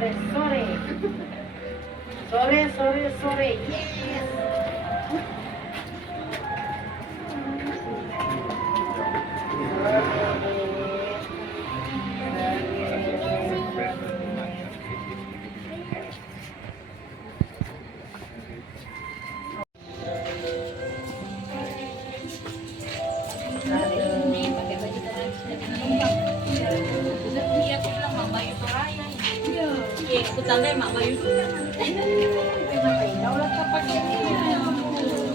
sore. Sore. Yes. Aku tanda Mak Bayu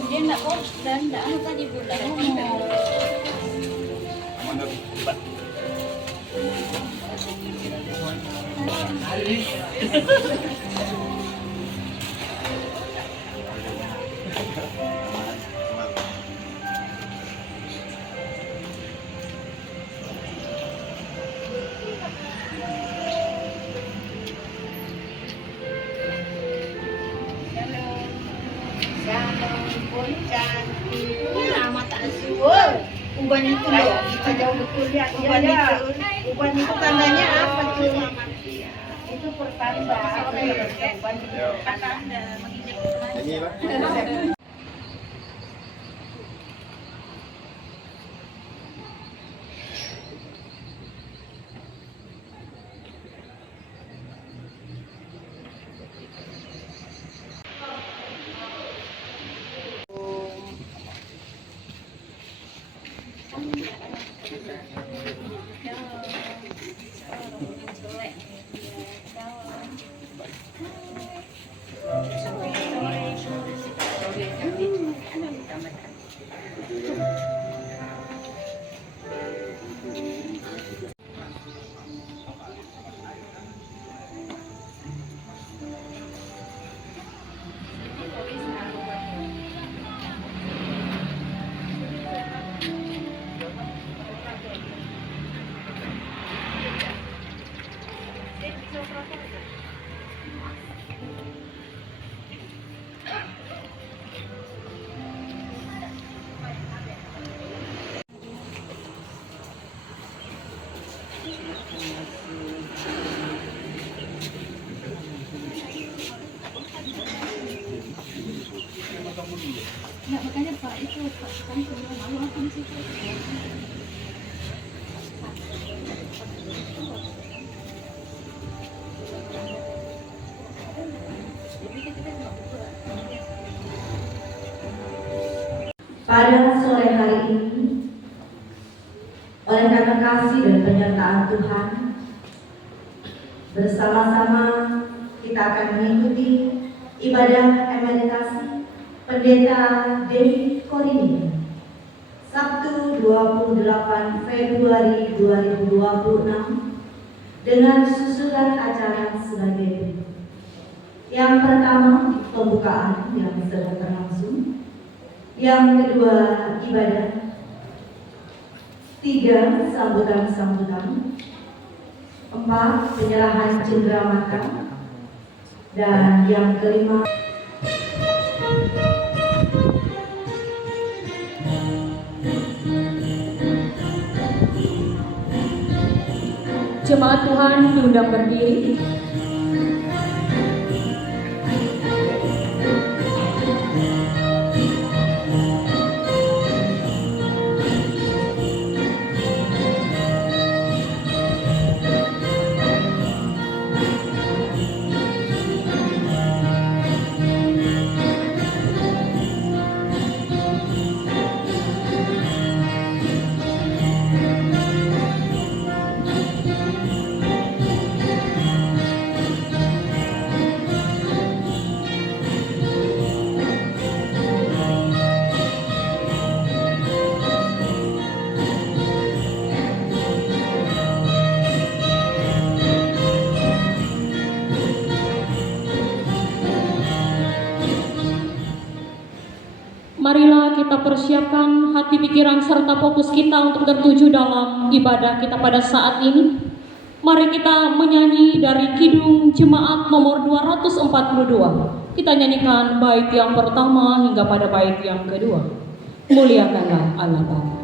dia enggak kos dan enggak anu tadi Bunda ngomong. Uban itu loh, kita jauh betul ya. Uban itu tandanya apa tuh? Itu pertanda. Uban itu pertanda. Nah, makanya Pak itu Pak kan sebelum malu apa sih? Pada sore hari ini, oleh karena kasih dan penyertaan Tuhan, bersama-sama kita akan mengikuti ibadah emeritasi Pendeta David Korini, Sabtu 28 Februari 2026 dengan susunan acara sebagai berikut. Yang pertama, pembukaan yang sedang berlangsung. Yang kedua, ibadah. 3, sambutan-sambutan. 4, penyerahan cenderamata. Dan yang kelima, Jemaat Tuhan diundang berdiri. Marilah kita persiapkan hati, pikiran, serta fokus kita untuk tertuju dalam ibadah kita pada saat ini. Mari kita menyanyi dari Kidung Jemaat nomor 242. Kita nyanyikan bait yang pertama hingga pada bait yang kedua. Muliakanlah Allah Bapa.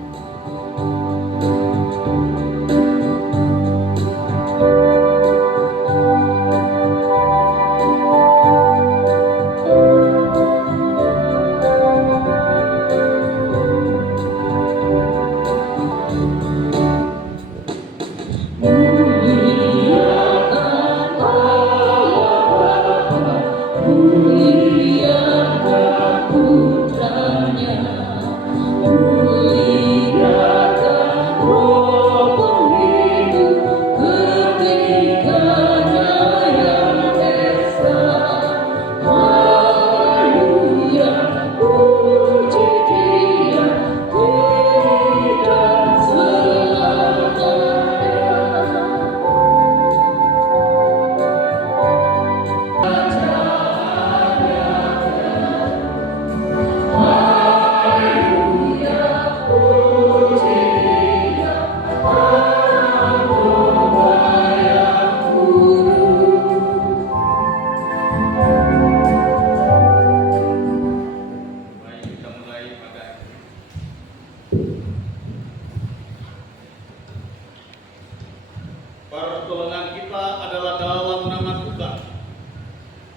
Pertolongan kita adalah dalam nama Tuhan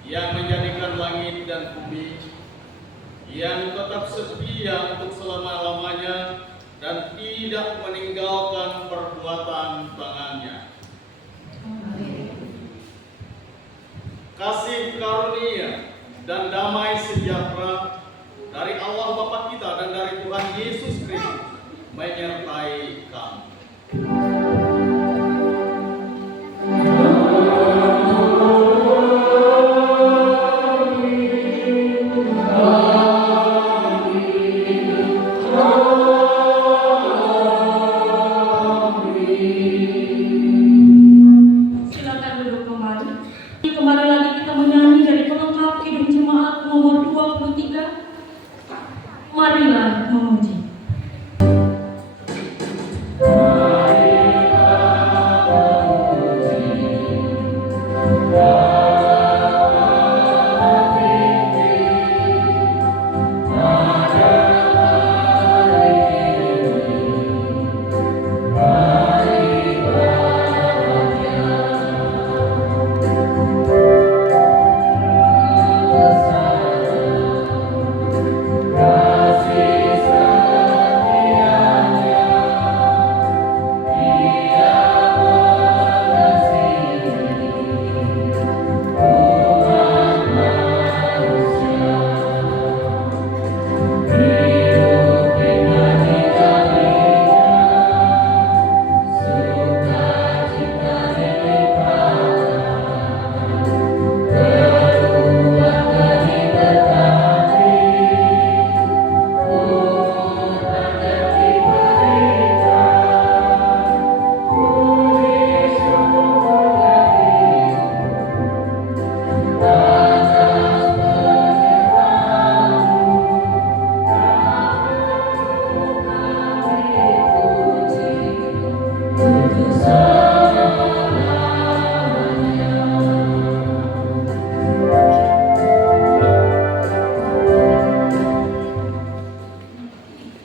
yang menjadikan langit dan bumi, yang tetap setia untuk selama-lamanya dan tidak meninggalkan perbuatan tangannya. Kasih karunia dan damai sejahtera dari Allah Bapa kita dan dari Tuhan Yesus Kristus menyertai kamu. Kembali lagi kita menyanyi dari pelengkap Kidung Jemaat nomor 23. Marilah memuji.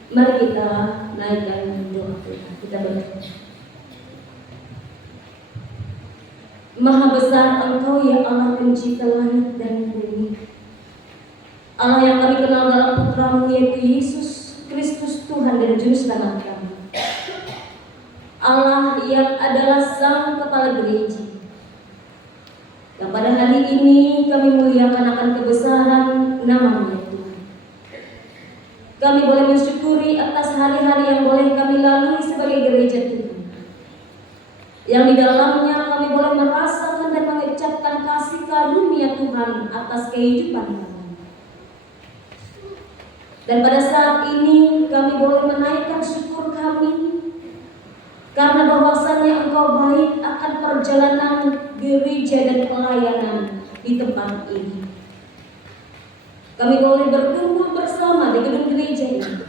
Mari kita naikkan doa kita. Kita berdoa. Maha besar Engkau ya Allah pencipta langit dan bumi. Allah yang kami kenal dalam Putra-Mu yaitu Yesus Kristus Tuhan dan Juru Selamat kami. Allah yang adalah Sang Kepala Gereja. Dan pada hari ini kami muliakan akan kebesaran nama-Mu ya Tuhan. Kami boleh mensyukuri atas hari-hari yang boleh kami lalui sebagai gereja Tuhan, yang di dalamnya kami boleh merasakan dan mengucapkan kasih karunia Tuhan atas kehidupan kami. Dan pada saat ini kami boleh menaikkan syukur kami karena bahwasannya Engkau baik akan perjalanan gereja dan pelayanan di tempat ini. Kami boleh berkumpul bersama di gedung gereja ini.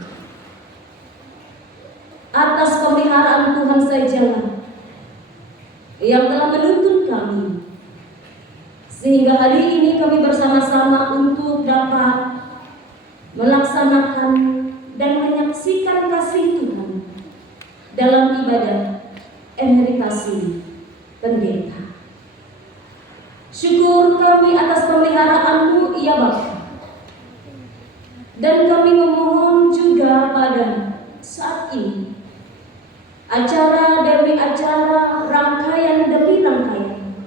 Atas pemeliharaan Tuhan sajalah yang telah menuntun kami, sehingga hari ini kami bersama-sama untuk dapat melaksanakan dan menyaksikan kasih Tuhan dalam ibadah emeritasi pendeta. Syukur kami atas pemeliharaan-Mu ya Bapa. Dan kami memohon juga pada saat ini, acara demi acara, rangkaian demi rangkaian,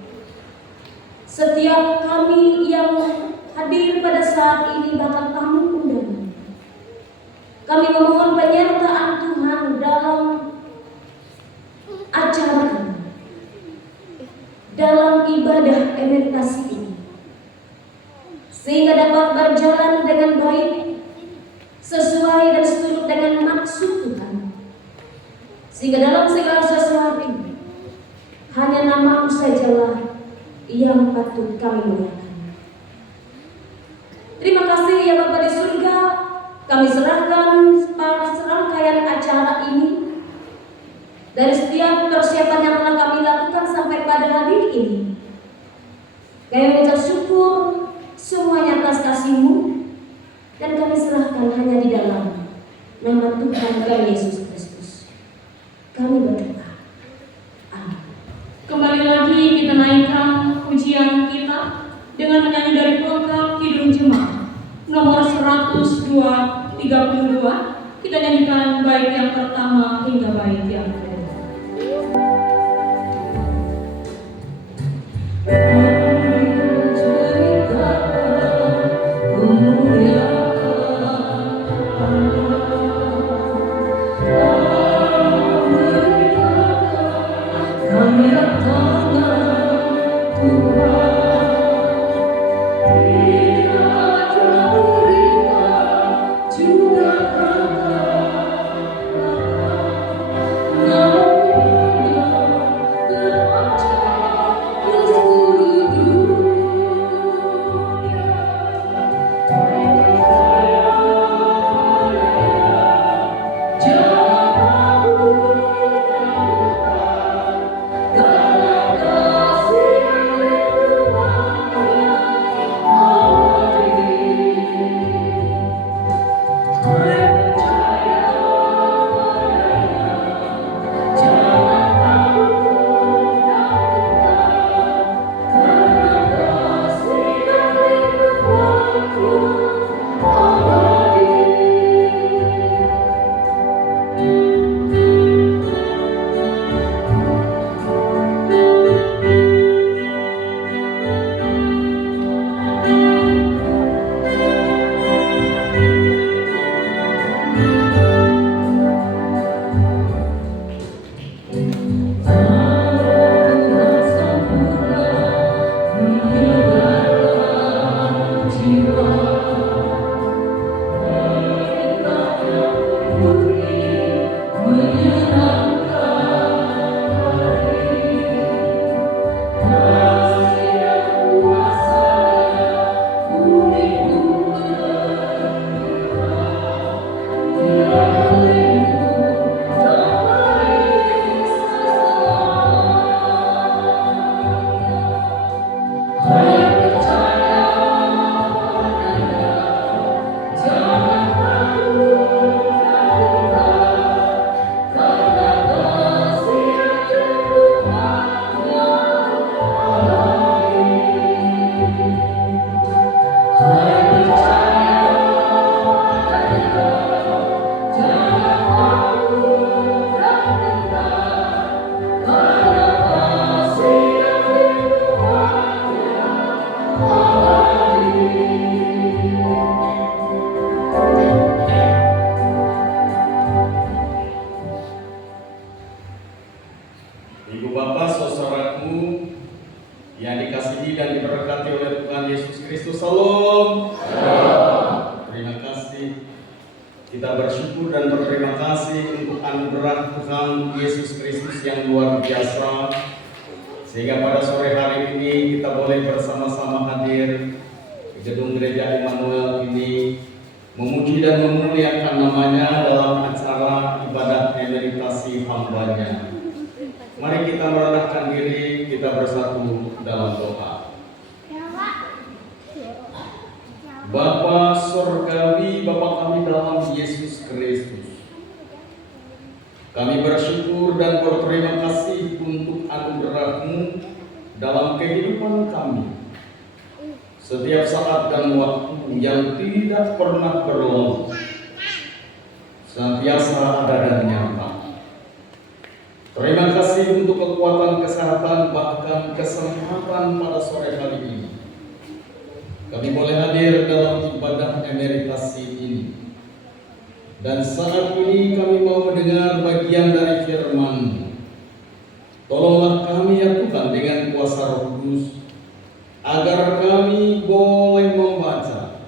setiap kami yang hadir pada saat ini bahkan tamu undangan, kami memohon penyertaan Tuhan dalam acara ini, dalam ibadah emeritasi ini, sehingga dapat berjalan dengan baik sesuai dan seturut dengan maksud Tuhan, sehingga dalam segala sesuatu hanya nama-Mu sajalah yang patut kami muliakan. Terima kasih ya Bapa di surga, kami serahkan serangkaian acara ini dari setiap persiapan yang telah kami lakukan sampai pada hari ini. Kami mengucap syukur atas kasih-Mu, dan kami serahkan hanya di dalam nama Tuhan kami Yesus Kristus. Kami berdoa. Amin. Kembali lagi kita naikkan pujian kita dengan menyanyi dari pelengkap Kidung Jemaat nomor 132. Kita nyanyikan bait yang pertama hingga bait yang kedua. Ibu Bapak, saudaraku yang dikasihi dan diberkati oleh Tuhan Yesus Kristus. Salam. Terima kasih. Kita bersyukur dan berterima kasih untuk anugerah Tuhan Yesus Kristus yang luar biasa, sehingga pada sore hari ini kita boleh bersama-sama hadir di gedung gereja Immanuel ini, memuji dan memuliakan namanya dalam acara ibadat emeritasi hambanya. Mari kita merendahkan diri, kita bersatu dalam doa. Bapa Surgawi, Bapa kami dalam Yesus Kristus, kami bersyukur dan berterima kasih untuk anugerah-Mu dalam kehidupan kami. Setiap saat dan waktu yang tidak pernah berlalu, senantiasa ada dan nyata. Terima kasih untuk kekuatan, kesehatan, bahkan keselamatan pada sore hari ini. Kami boleh hadir dalam ibadah emeritasi ini. Dan saat ini kami mau mendengar bagian dari firman-Mu. Tolonglah kami ya Tuhan dengan kuasa Roh Kudus, agar kami boleh membaca,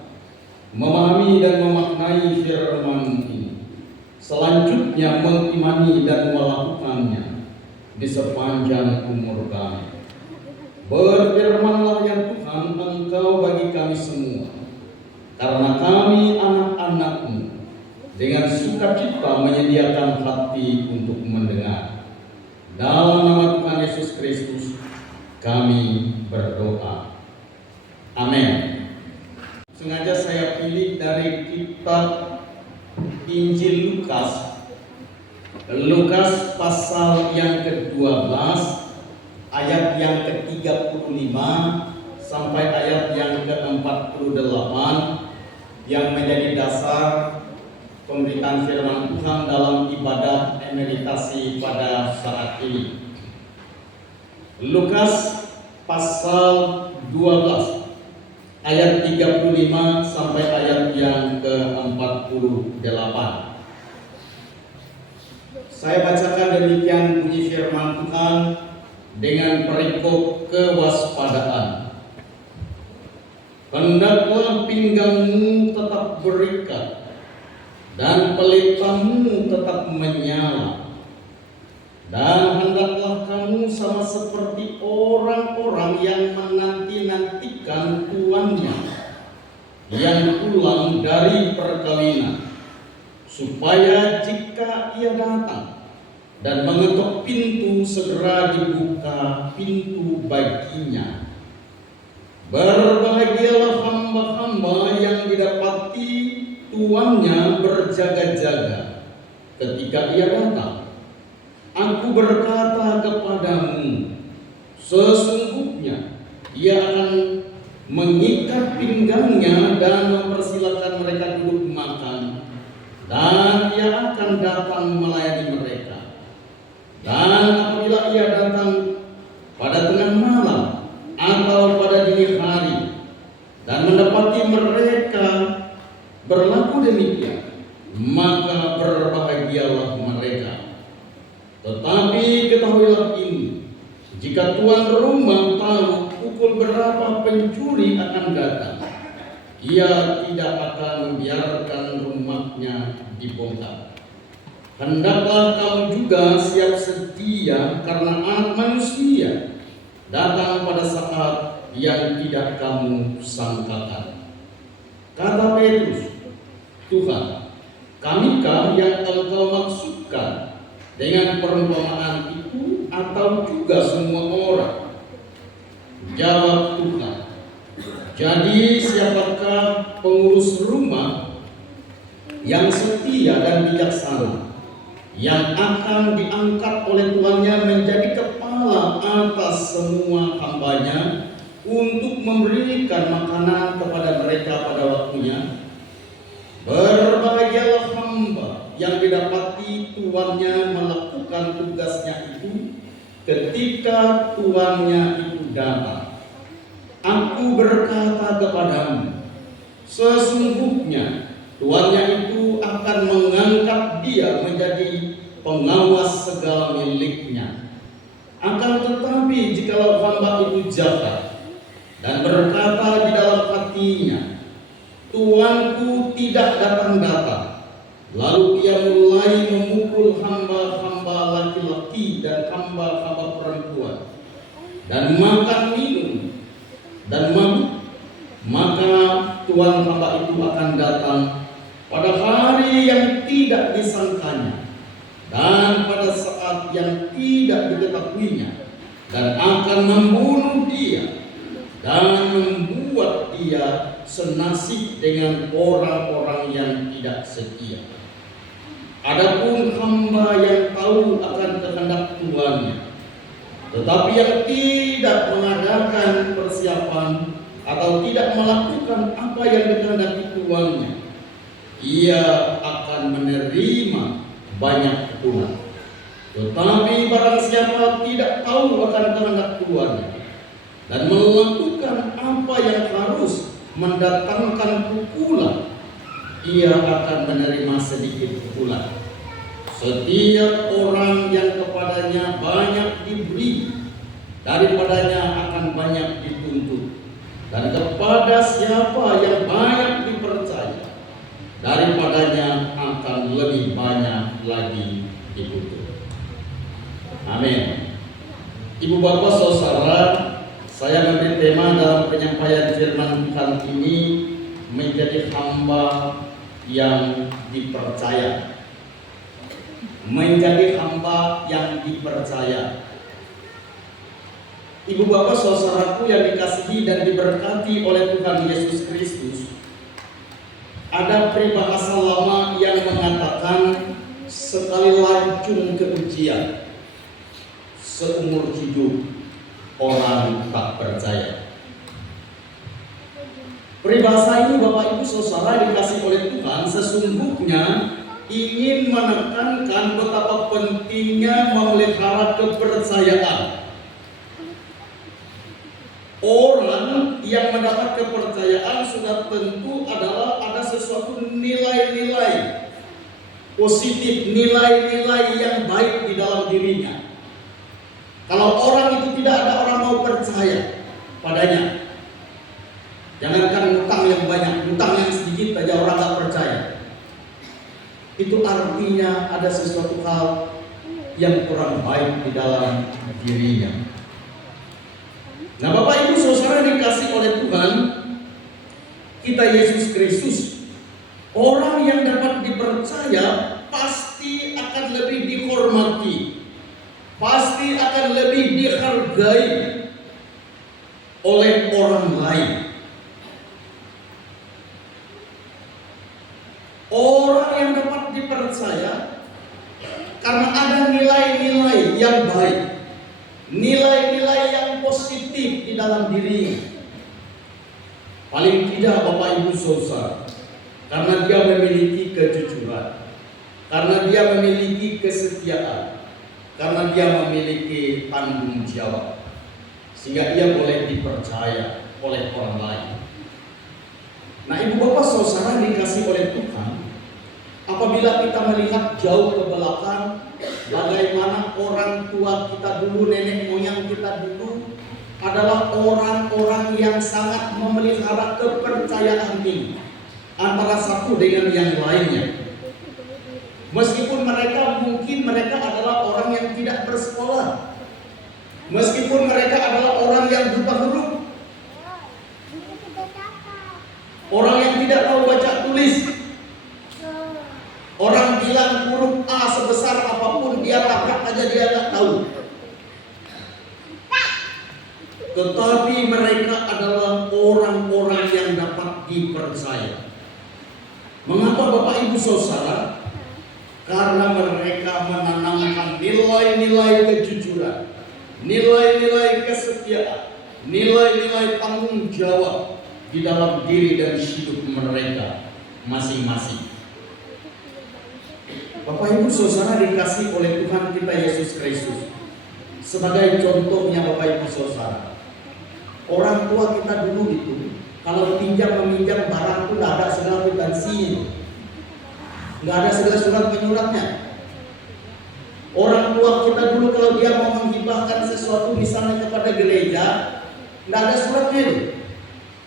memahami dan memaknai firman ini. Selanjutnya mengimani dan melakukannya di sepanjang umur kami. Berfirmanlah ya Tuhan, Engkau bagi kami semua, karena kami anak-anak-Mu dengan sukacita menyediakan hati untuk mendengar. Dalam nama Tuhan Yesus Kristus kami berdoa. Amin. kitab Injil Lukas pasal yang ke-12 ayat yang ke-35 sampai ayat yang ke-48 yang menjadi dasar pemberitaan firman Tuhan dalam ibadah emeritasi pada saat ini. Lukas pasal 12 ayat 35 sampai ayat yang ke-48. Saya bacakan demikian bunyi firman Tuhan dengan perikop kewaspadaan. Hendaklah pinggangmu tetap berikat dan pelitamu tetap menyala. Dan hendaklah kamu sama seperti orang-orang yang menanti-nantikan tuannya yang pulang dari perkawinan, supaya jika ia datang dan mengetuk pintu, segera dibuka pintu baginya. Berbahagialah hamba-hamba yang didapati tuannya berjaga-jaga ketika ia datang. Aku berkata kepadamu, sesungguhnya ia akan mengikat pinggangnya dan mempersilakan mereka duduk makan, dan ia akan datang melayani mereka. Dan apabila ia datang pada tengah malam atau pada dini hari dan mendapati mereka berlaku demikian, maka berbahagialah mereka. Tetapi ketahuilah ini, jika tuan rumah tahu pukul berapa pencuri akan datang, ia tidak akan membiarkan rumahnya dibongkar. Hendaklah kamu juga siap sedia, karena Anak Manusia datang pada saat yang tidak kamu sangkakan. Kata Petrus, Tuhan, kamikah yang engkau maksudkan dengan perumpamaan itu, atau juga semua orang? Jawab Tuhan, jadi siapakah pengurus rumah yang setia dan bijaksana, yang akan diangkat oleh tuannya menjadi kepala atas semua hambanya untuk memberikan makanan kepada mereka pada waktunya? Berbahagialah hamba yang didapati tuannya melakukan tugasnya itu ketika tuannya itu datang. Aku berkata kepadamu, sesungguhnya tuannya itu akan mengangkat dia menjadi pengawas segala miliknya. Akan tetapi jikalau hamba itu jahat dan berkata di dalam hatinya, tuanku tidak datang-datang, lalu ia mulai memukul hamba-hamba laki-laki dan hamba-hamba perempuan, dan makan minum dan mabuk, maka tuan hamba itu akan datang pada hari yang tidak disangkanya dan pada saat yang tidak diketahuinya, dan akan membunuh dia dan membuat dia senasib dengan orang-orang yang tidak setia. Adapun hamba yang tahu akan kehendak tuannya, tetapi yang tidak mengadakan persiapan atau tidak melakukan apa yang dikehendaki tuannya, ia akan menerima banyak tulah. Tetapi barang siapa tidak tahu akan kehendak tuannya dan melakukan apa yang harus mendatangkan pukulan, ia akan menerima sedikit pukulan. Setiap orang yang kepadanya banyak diberi, daripadanya akan banyak dituntut. Dan kepada siapa yang banyak dipercaya, daripadanya akan lebih banyak lagi dituntut. Amin. Ibu bapak saudara, saya memberi tema dalam penyampaian firman Tuhan ini menjadi hamba yang dipercaya. Menjadi hamba yang dipercaya. Ibu bapak saudaraku yang dikasihi dan diberkati oleh Tuhan Yesus Kristus, ada peribahasa sekali lancung ke ujian, seumur hidup orang tak percaya. Peribahasa ini Bapak Ibu Saudara dikasih oleh Tuhan sesungguhnya ingin menekankan betapa pentingnya memelihara kepercayaan. Orang yang mendapat kepercayaan sudah tentu adalah ada sesuatu nilai-nilai positif, nilai-nilai yang baik di dalam dirinya. Kalau orang itu tidak ada orang mau percaya padanya, jangankan utang yang banyak, utang yang sedikit saja orang tak percaya. Itu artinya ada sesuatu hal yang kurang baik di dalam dirinya. Nah Bapak Ibu Saudara dikasih oleh Tuhan kita Yesus Kristus, orang yang dapat dipercaya pasti akan lebih dihormati, pasti akan lebih dihargai oleh orang lain. Orang yang dapat dipercaya karena ada nilai-nilai yang baik, nilai-nilai yang positif di dalam dirinya. Paling tidak Bapak Ibu Saudara, karena dia memiliki kejujuran, karena dia memiliki kesetiaan, karena dia memiliki tanggung jawab, sehingga dia boleh dipercaya oleh orang lain. Nah Ibu Bapak Saudara dikasih oleh Tuhan, apabila kita melihat jauh ke belakang, bagaimana orang tua kita dulu, nenek moyang kita dulu adalah orang-orang yang sangat memelihara kepercayaan ini antara satu dengan yang lainnya. Meskipun mungkin mereka adalah orang yang tidak bersekolah, meskipun mereka adalah orang yang buta huruf, orang yang tidak tahu baca tulis. Orang bilang huruf A sebesar apapun dia tabrak aja dia nggak tahu. Tetapi mereka adalah orang-orang yang dapat dipercaya. Mengapa Bapak Ibu Saudara? Karena mereka menanamkan nilai-nilai kejujuran, nilai-nilai kesetiaan, nilai-nilai tanggung jawab di dalam diri dan hidup mereka masing-masing. Bapak Ibu Saudara dikasih oleh Tuhan kita Yesus Kristus. Sebagai contohnya Bapak Ibu Saudara, orang tua kita dulu itu kalau pinjam meminjam barang itu tidak ada segala kwitansinya, nggak ada segala surat menyuratnya. Orang tua kita dulu kalau dia mau menghibahkan sesuatu misalnya kepada gereja, nggak ada suratnya itu.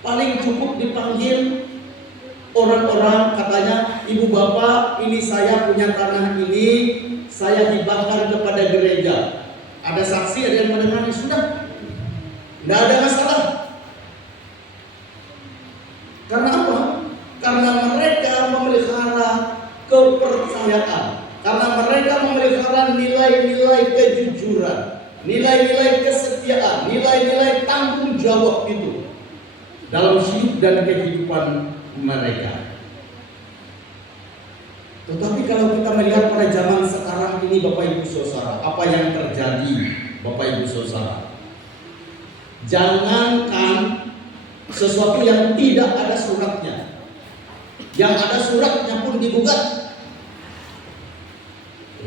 Paling cukup dipanggil orang-orang, katanya, ibu bapak, ini saya punya tanah ini, saya hibahkan kepada gereja. Ada saksi, ada yang mendengarnya, sudah, tidak ada masalah. Karena apa? Karena mereka memelihara kepercayaan, karena mereka memelihara nilai-nilai kejujuran, nilai-nilai kesetiaan, nilai-nilai tanggung jawab itu dalam hidup dan kehidupan mereka. Tetapi kalau kita melihat pada zaman sekarang ini Bapak Ibu Saudara, apa yang terjadi Bapak Ibu Saudara? Jangankan sesuatu yang tidak ada suratnya, yang ada suratnya pun digugat.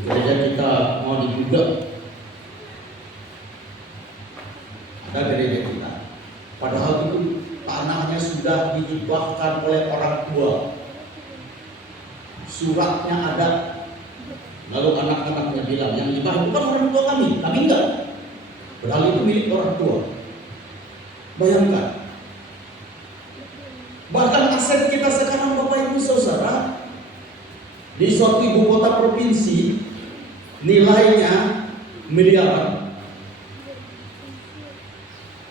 Gereja kita mau digugat, ada gereja kita, padahal itu tanahnya sudah dihibahkan oleh orang tua, suratnya ada. Lalu anak-anaknya bilang, yang hibah bukan orang tua kami enggak, padahal itu milik orang tua. Bayangkan, bahkan aset kita sekarang Bapak Ibu Saudara di suatu ibu kota provinsi nilainya miliaran,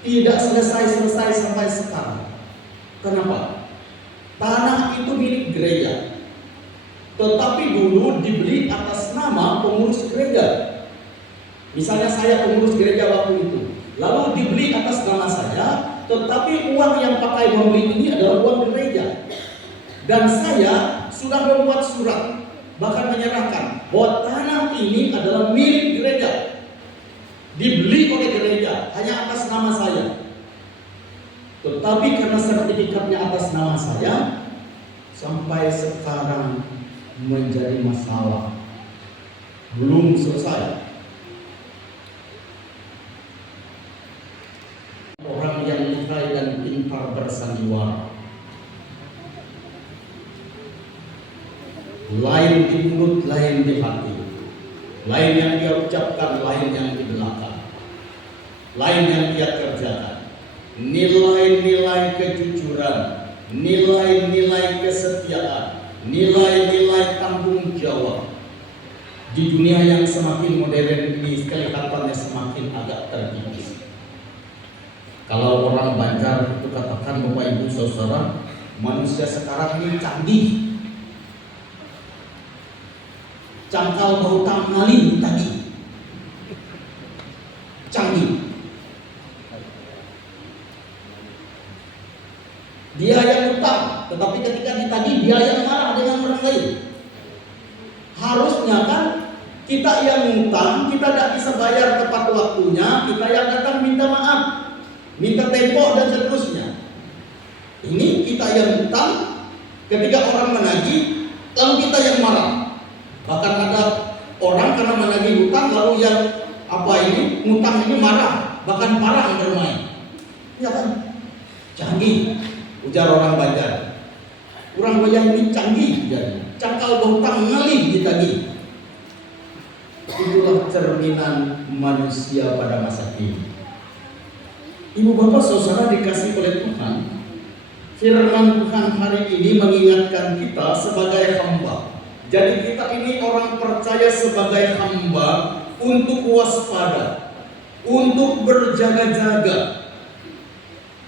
tidak selesai sampai sekarang. Kenapa? Tanah itu milik gereja, tetapi dulu dibeli atas nama pengurus gereja. Misalnya saya pengurus gereja waktu itu, lalu dibeli atas nama saya, tetapi uang yang pakai membeli ini adalah uang gereja. Dan saya sudah membuat surat bahkan menyerahkan bahwa tanah ini adalah milik gereja, dibeli oleh gereja hanya atas nama saya. Tetapi karena sertifikatnya atas nama saya, sampai sekarang menjadi masalah, belum selesai. Orang yang lihai dan pintar bersandiwara, lain di mulut, lain di hati, lain yang dia ucapkan, lain yang di belakang, lain yang dia kerjakan. Nilai-nilai kejujuran, nilai-nilai kesetiaan, nilai-nilai tanggung jawab di dunia yang semakin modern ini kelihatannya semakin agak terkikis. Kalau orang Banjar itu katakan, Bapak Ibu Saudara, manusia sekarang ini canggih. Cangkal bau tangali tadi. Canggih. Dia yang utang, tetapi ketika ditagih dia yang marah dengan orang lain. Harusnya kan kita yang utang, kita tidak bisa bayar tepat waktunya, kita yang datang minta maaf, minta tempo dan seterusnya. Ini kita yang utang, ketika orang menagih, lalu kita yang marah. Bahkan ada orang karena menagih utang, lalu yang utang ini marah, bahkan parah bermain. Ya kan? Canggih, ujar orang Banjar. Orang Banjar ini canggih, jadi cangkal berhutang ngalih ditagih. Itulah cerminan manusia pada masa kini. Ibu bapak saudara dikasih oleh Tuhan, firman Tuhan hari ini mengingatkan kita sebagai hamba. Jadi kita ini orang percaya sebagai hamba untuk waspada, untuk berjaga-jaga.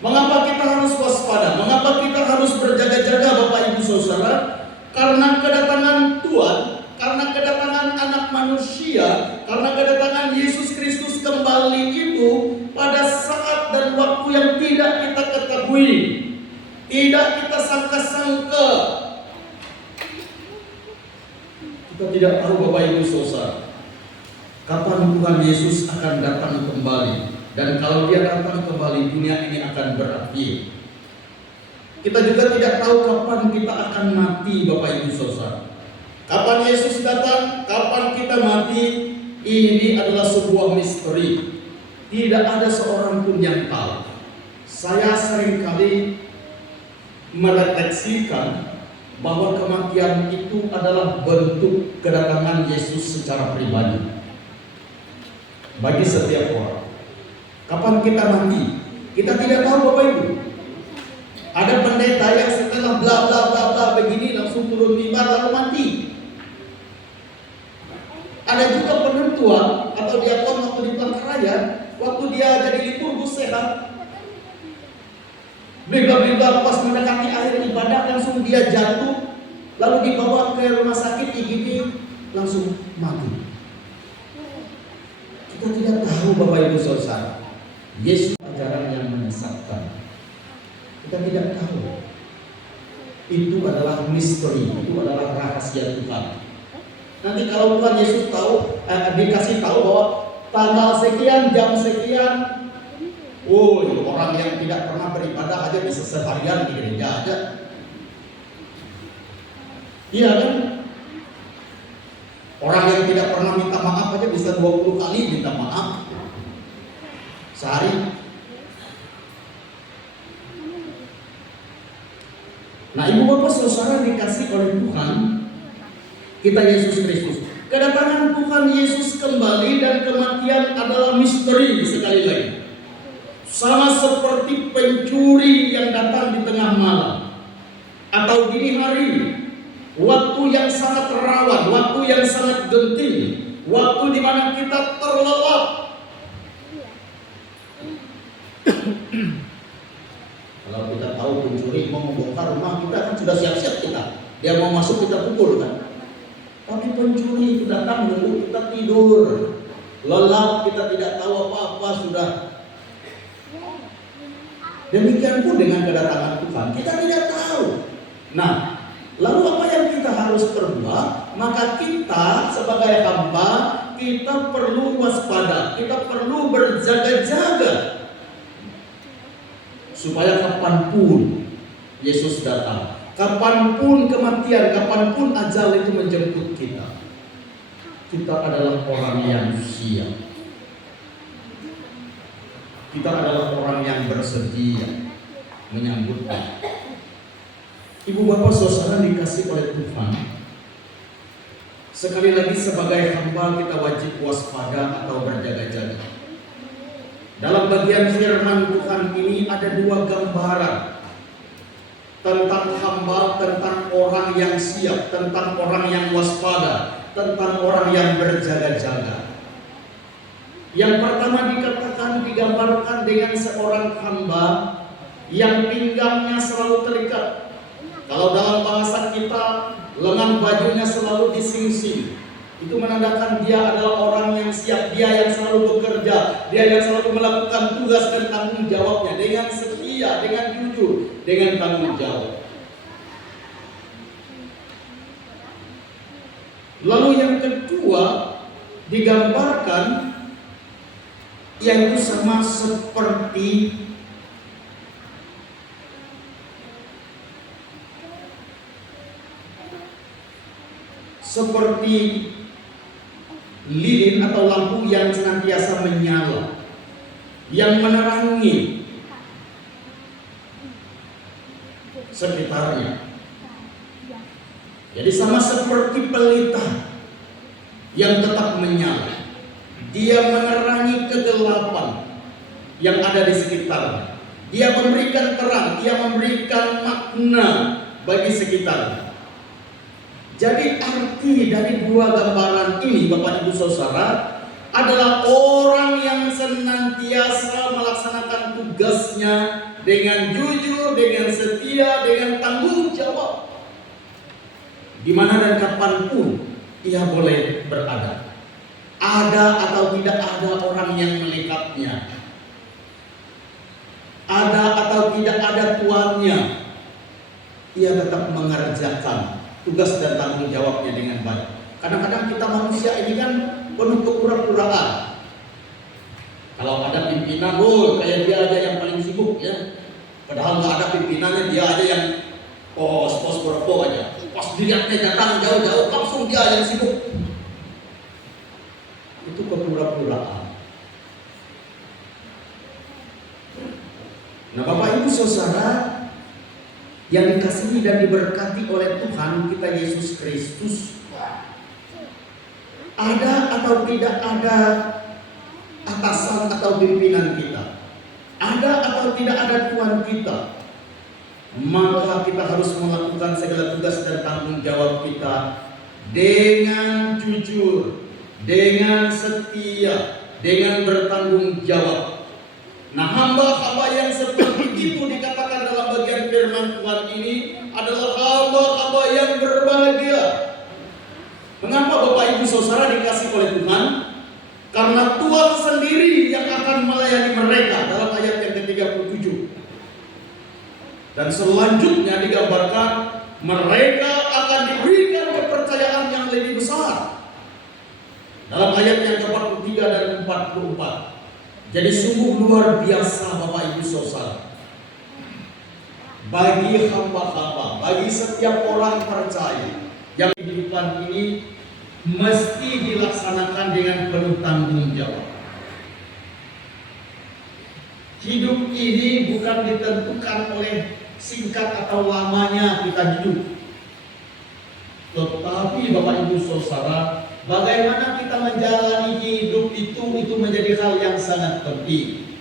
Mengapa kita harus waspada? Mengapa kita harus berjaga-jaga Bapak Ibu Saudara? Karena kedatangan Tuhan, karena kedatangan anak manusia, karena kedatangan Yesus Kristus kembali itu pada saat dan waktu yang tidak kita ketahui, tidak kita sangka-sangka. Kita tidak tahu Bapak Ibu Saudara, kapan Tuhan Yesus akan datang kembali. Dan kalau dia datang kembali, dunia ini akan berakhir. Kita juga tidak tahu kapan kita akan mati Bapak Ibu Saudara. Kapan Yesus datang, kapan kita mati, ini adalah sebuah misteri. Tidak ada seorang pun yang tahu. Saya seringkali merefleksikan bahwa kematian itu adalah bentuk kedatangan Yesus secara pribadi bagi setiap orang. Kapan kita mati? Kita tidak tahu Bapak Ibu. Ada pendeta yang setelah bla bla bla bla begini langsung turun mimbar lalu mati. Ada juga penentua atau diakon waktu di Palangkaraya, waktu dia jadi liturgus sehat, bela-bela pas mendekati akhir ibadah langsung dia jatuh, lalu dibawa ke rumah sakit IGD langsung mati. Kita tidak tahu Bapak Ibu Saudara. Yesus ajaran yang menyesatkan. Kita tidak tahu. Itu adalah misteri, itu adalah rahasia Tuhan. Nanti kalau Tuhan Yesus tahu, dikasih tahu bahwa tanggal sekian, jam sekian, orang yang tidak pernah beribadah aja bisa seharian di gereja aja. Iya kan? Orang yang tidak pernah minta maaf aja bisa 20 kali minta maaf sehari. Nah, Ibu Bapak Saudara dikasih oleh Tuhan kita Yesus Kristus. Kedatangan Tuhan Yesus kembali dan kematian adalah misteri sekali lagi. Sama seperti pencuri yang datang di tengah malam atau dini hari, waktu yang sangat rawan, waktu yang sangat genting, waktu di mana kita terlelap. Kalau kita tahu pencuri mau membongkar rumah kita kan sudah siap-siap kita. Dia mau masuk kita pukul kan. Tapi pencuri itu datang menunggu kita tidur, lelap, kita tidak tahu apa-apa sudah. Demikian pun dengan kedatangan Tuhan, kita tidak tahu. Nah, lalu apa yang kita harus perbuat? hamba, maka kita sebagai hamba kita perlu waspada, kita perlu berjaga-jaga supaya kapanpun Yesus datang, kapanpun kematian, kapanpun ajal itu menjemput kita, kita adalah orang yang siap. Kita adalah orang yang bersedia menyambutnya. Ibu bapak saudara dikasih oleh Tuhan, sekali lagi sebagai hamba kita wajib waspada atau berjaga-jaga. Dalam bagian firman Tuhan ini ada dua gambaran tentang hamba, tentang orang yang siap, tentang orang yang waspada, tentang orang yang berjaga-jaga. Yang pertama digambarkan dengan seorang hamba yang pinggangnya selalu terikat. Kalau dalam bahasa kita, lengan bajunya selalu dising-sing. Itu menandakan dia adalah orang yang siap, dia yang selalu bekerja, dia yang selalu melakukan tugas dan tanggung jawabnya dengan setia, dengan jujur, dengan tanggung jawab. Lalu yang kedua digambarkan yaitu sama seperti lilin atau lampu yang senantiasa menyala, yang menerangi sekitarnya. Jadi sama seperti pelita yang tetap menyala, dia menerangi kegelapan yang ada di sekitarnya. Dia memberikan terang, dia memberikan makna bagi sekitarnya. Jadi arti dari dua gambaran ini Bapak Ibu Saudara adalah orang yang senantiasa melaksanakan tugasnya dengan jujur, dengan setia, dengan tanggung jawab. Di mana dan kapanpun ia boleh berada. Ada atau tidak ada orang yang melihatnya, ada atau tidak ada tuannya, ia tetap mengerjakan tugas dan tanggung jawabnya dengan baik. Kadang-kadang kita manusia ini kan penuh kepura-puraan. Kalau ada pimpinan, kayak dia aja yang paling sibuk ya. Padahal nggak ada pimpinannya, dia aja yang pos pura-pura aja. Pas dilihatnya datang jauh-jauh, langsung dia yang sibuk. Itu kepura-puraan. Nah Bapak Ibu Saudara yang dikasihi dan diberkati oleh Tuhan kita Yesus Kristus, ada atau tidak ada atasan atau pimpinan kita, ada atau tidak ada Tuhan kita, maka kita harus melakukan segala tugas dan tanggung jawab kita dengan jujur, dengan setia, dengan bertanggung jawab. Nah hamba-hamba yang seperti itu dikatakan dalam bagian firman Tuhan ini adalah hamba-hamba yang berbahagia. Mengapa Bapak Ibu Saudara dikasih oleh Tuhan? Karena Tuhan sendiri yang akan melayani mereka dalam ayat yang ke-37. Dan selanjutnya digambarkan mereka akan diberikan kepercayaan yang lebih besar. Dalam ayat yang ke-43 dan 44. Jadi sungguh luar biasa Bapak Ibu Saudara. Bagi hamba-hamba, bagi setiap orang percaya yang kehidupan ini mesti dilaksanakan dengan penuh tanggung jawab. Hidup ini bukan ditentukan oleh singkat atau lamanya kita hidup. Tetapi Bapak Ibu Saudara, bagaimana kita menjalani hidup itu menjadi hal yang sangat penting.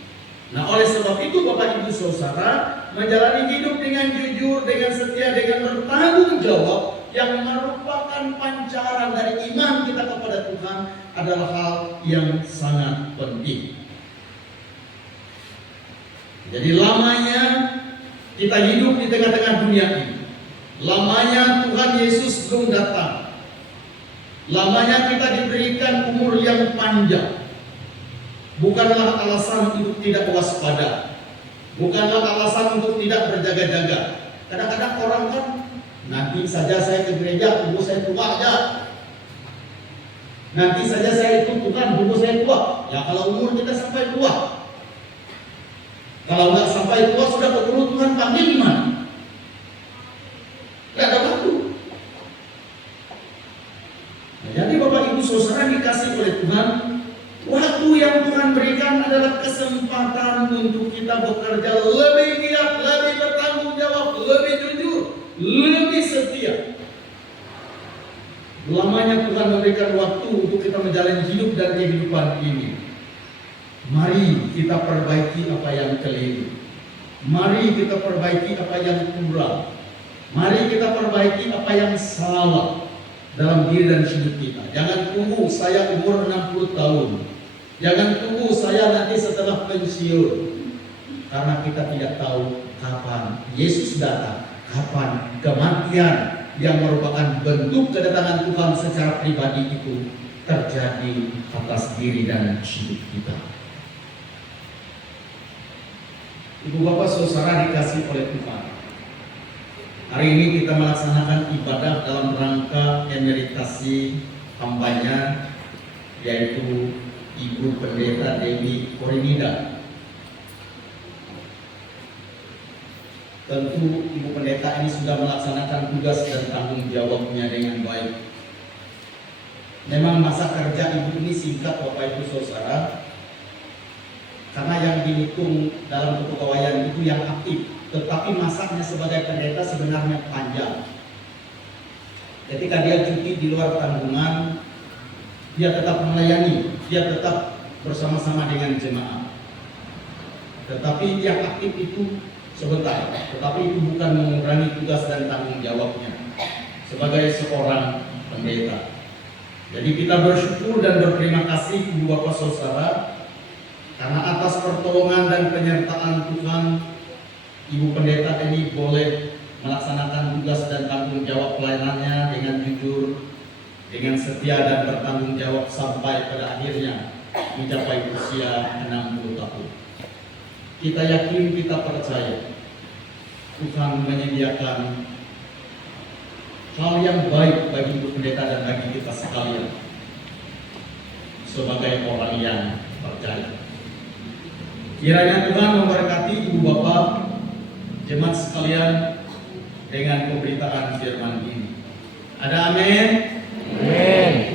Nah oleh sebab itu Bapak Ibu Saudara, menjalani hidup dengan jujur, dengan setia, dengan bertanggung jawab yang merupakan pancaran dari iman kita kepada Tuhan adalah hal yang sangat penting. Jadi lamanya kita hidup di tengah-tengah dunia ini, lamanya Tuhan Yesus belum datang, lamanya kita diberikan umur yang panjang, bukanlah alasan untuk tidak waspada, bukanlah alasan untuk tidak berjaga-jaga. Kadang-kadang orang kan Nanti saja saya ke gereja, umur saya tua aja. Nanti saja saya ikut Tuhan, umur saya tua. Ya kalau umur kita sampai tua. Kalau nggak sampai tua sudah keburu Tuhan panggil gimana? Nggak ada waktu. Nah, jadi Bapak Ibu Saudara dikasih oleh Tuhan, waktu yang Tuhan berikan adalah kesempatan untuk kita bekerja lebih giat, lebih bertanggung jawab, lebih jujur, lebih setia. Lamanya Tuhan memberikan waktu untuk kita menjalani hidup dan kehidupan ini. Mari kita perbaiki apa yang keliru. Mari kita perbaiki apa yang kurang. Mari kita perbaiki apa yang salah dalam diri dan hidup kita. Jangan tunggu saya umur 60 tahun. Jangan tunggu saya nanti setelah pensiun. Karena kita tidak tahu kapan Yesus datang, kapan kematian yang merupakan bentuk kedatangan Tuhan secara pribadi itu terjadi atas diri dan hidup kita. Ibu bapak saudara dikasih oleh Tuhan, hari ini kita melaksanakan ibadah dalam rangka emeritasi hambanya, yaitu Ibu Pendeta Dewi Korinida. Tentu Ibu Pendeta ini sudah melaksanakan tugas dan tanggung jawabnya dengan baik. Memang masa kerja Ibu ini singkat Bapak Ibu Saudara, karena yang dihitung dalam kepegawaian itu yang aktif, tetapi masanya sebagai pendeta sebenarnya panjang. Ketika dia cuti di luar tanggungan, dia tetap melayani, dia tetap bersama-sama dengan jemaat. Tetapi yang aktif itu sebentar, tetapi itu bukan mengurangi tugas dan tanggung jawabnya sebagai seorang pendeta. Jadi kita bersyukur dan berterima kasih Ibu Bapak Saudara karena atas pertolongan dan penyertaan Tuhan, Ibu Pendeta ini boleh melaksanakan tugas dan tanggung jawab pelayanannya dengan jujur, dengan setia dan bertanggung jawab sampai pada akhirnya mencapai usia 60 tahun. Kita yakin, kita percaya Tuhan menyediakan hal yang baik bagi Ibu Pendeta dan bagi kita sekalian sebagai orang yang percaya. Kiranya Tuhan memberkati Ibu Bapak, jemaat sekalian dengan pemberitaan firman ini. Ada amin? Amin.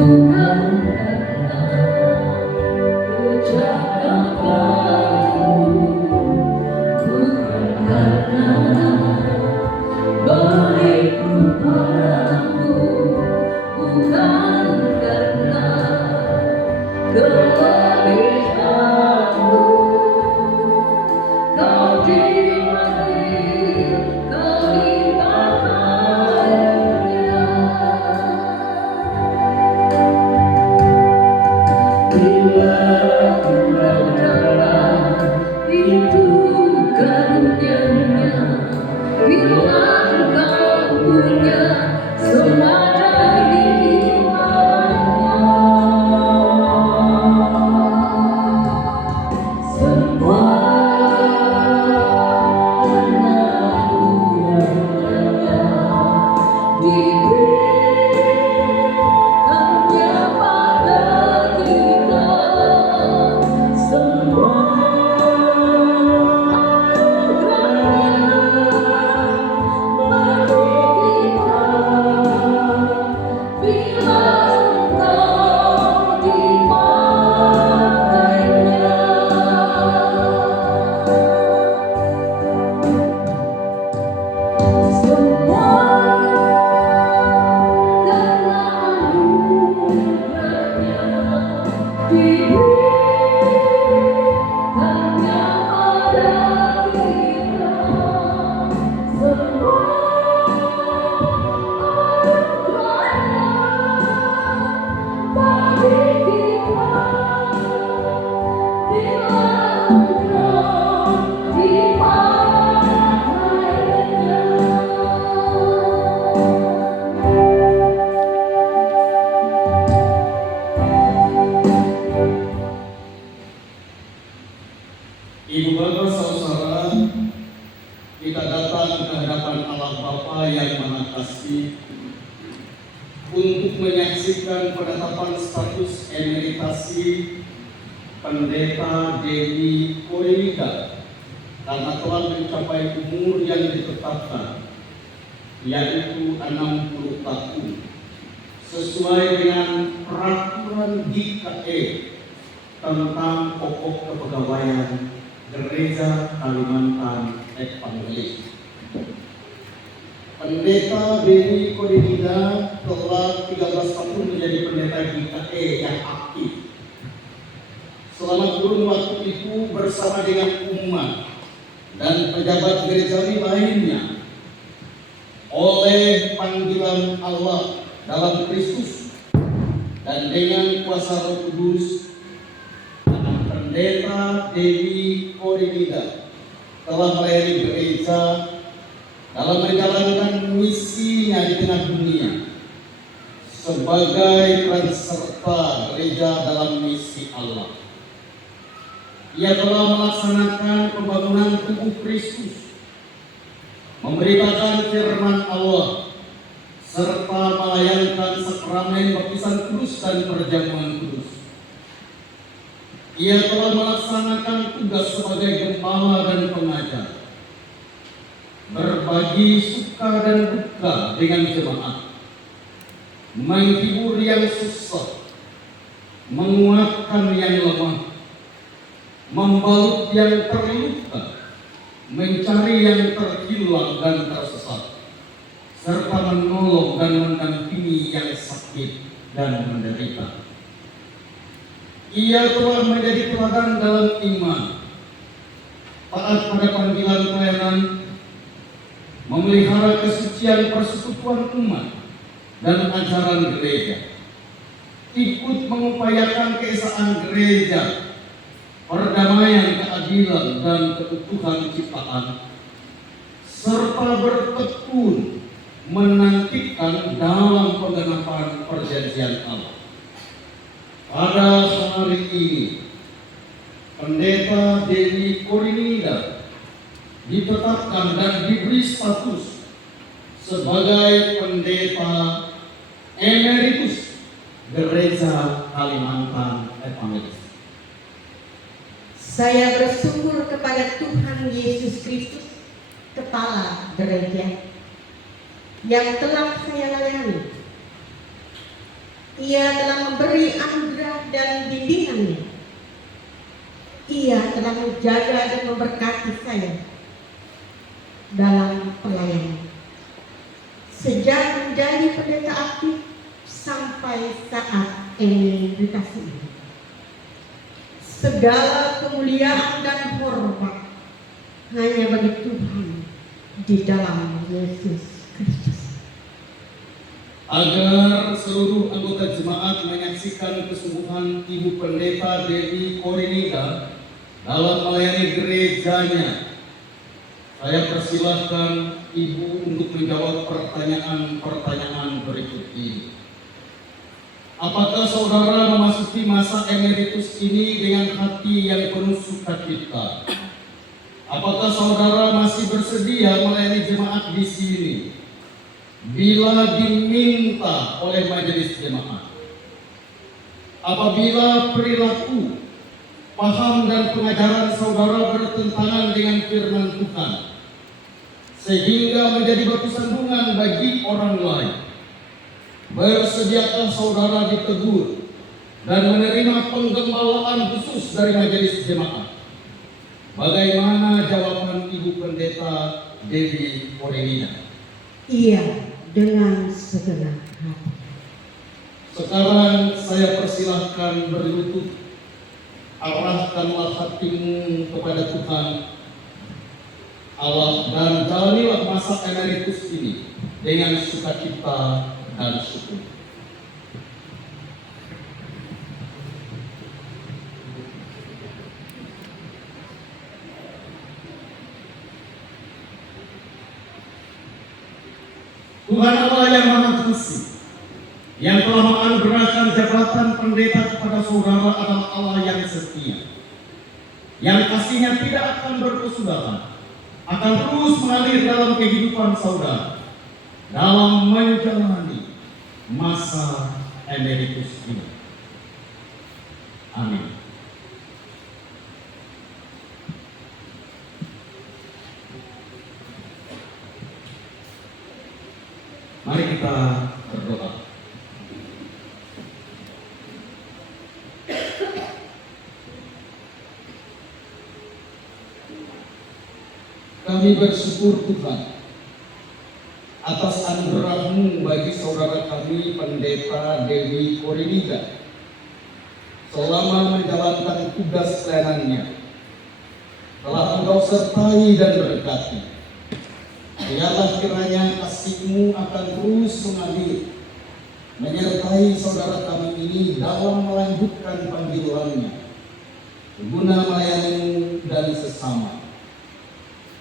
Bukan Ibu bapak saudara, kita datang ke hadapan Allah Bapa yang Maha Kasih untuk menyaksikan penetapan status emeritasi Pendeta Dewi Korenika karena telah mencapai umur yang ditetapkan, yaitu 60 tahun, sesuai dengan peraturan GKE tentang pokok kepegawaian Gereja Kalimantan Evangelis. Pendeta Dewi Korenika telah 13 tahun menjadi pendeta GKE yang aktif. Selama kurun waktu itu bersama dengan umat dan pejabat gerejawi lainnya, oleh panggilan Allah dalam Kristus dan dengan kuasa Roh Kudus, Pendeta Dewi Korenika telah melayani gereja dalam menjalankan misinya di tengah dunia sebagai peran serta gereja dalam misi Allah. Ia telah melaksanakan pembangunan tubuh Kristus, memberitakan firman Allah, serta melayangkan sakramen baptisan kudus dan perjamuan kudus. Ia telah melaksanakan tugas sebagai gembala dan pengajar, berbagi suka dan duka dengan jemaat, menghibur yang susah, menguatkan yang lemah, membalut yang terluka, mencari yang terhilang dan tersesat, serta menolong dan mendampingi yang sakit dan menderita. Ia telah menjadi teladan dalam iman, taat pada panggilan pelayanan, memelihara kesucian persekutuan umat dan ajaran gereja, ikut mengupayakan keesaan gereja, perdamaian, keadilan, dan keutuhan ciptaan, serta bertekun menantikan dalam penggenapan perjanjian Allah. Pada hari ini, Pendeta Dewi Korenika ditetapkan dan diberi status sebagai pendeta emeritus Gereja Kalimantan Evangelis. Saya bersyukur kepada Tuhan Yesus Kristus, Kepala Gereja, yang telah saya layani. Ia telah memberi anugerah dan bimbingannya. Ia telah menjaga dan memberkati saya dalam pelayanan. Sejak menjadi pendeta aktif sampai saat emeritasi ini. Segala kemuliaan dan hormat hanya bagi Tuhan di dalam Yesus Kristus. Agar seluruh anggota jemaat menyaksikan kesungguhan Ibu Pendeta Dewi Korenika dalam melayani gerejanya, saya persilahkan Ibu untuk menjawab pertanyaan-pertanyaan berikut ini. Apakah saudara memasuki masa emeritus ini dengan hati yang penuh sukacita? Apakah saudara masih bersedia melayani jemaat di sini bila diminta oleh majelis jemaat? Apabila perilaku, paham dan pengajaran saudara bertentangan dengan firman Tuhan, sehingga menjadi batu sandungan bagi orang lain, bersediakah saudara ditegur dan menerima penggembalaan khusus dari majelis jemaat? Bagaimana jawaban Ibu Pendeta Dewi Korenika? Iya, dengan segenap hati. Sekarang saya persilahkan berlutut. Arahkanlah hatimu kepada Tuhan Allah dan jalanilah masa emeritus ini dengan sukacita dan syukur. Tuhan Allah yang Maha Kasih, yang telah menganugerahkan jabatan pendeta kepada saudara adalah Allah yang setia. yang kasihnya tidak akan berkesudahan, akan terus mengalir dalam kehidupan saudara dalam menjalani masa emeritus ini. Amin. Mari kita berdoa. Kami bersyukur Tuhan atas anugerah-Mu bagi saudara kami Pendeta Dewi Korinida selama menjalankan tugas pelayanannya. Telah Engkau sertai dan berkati. Biarlah kiranya kasih-Mu akan terus mengalir menyertai saudara kami ini dalam melanjutkan panggilannya guna melayani-Mu dan sesama.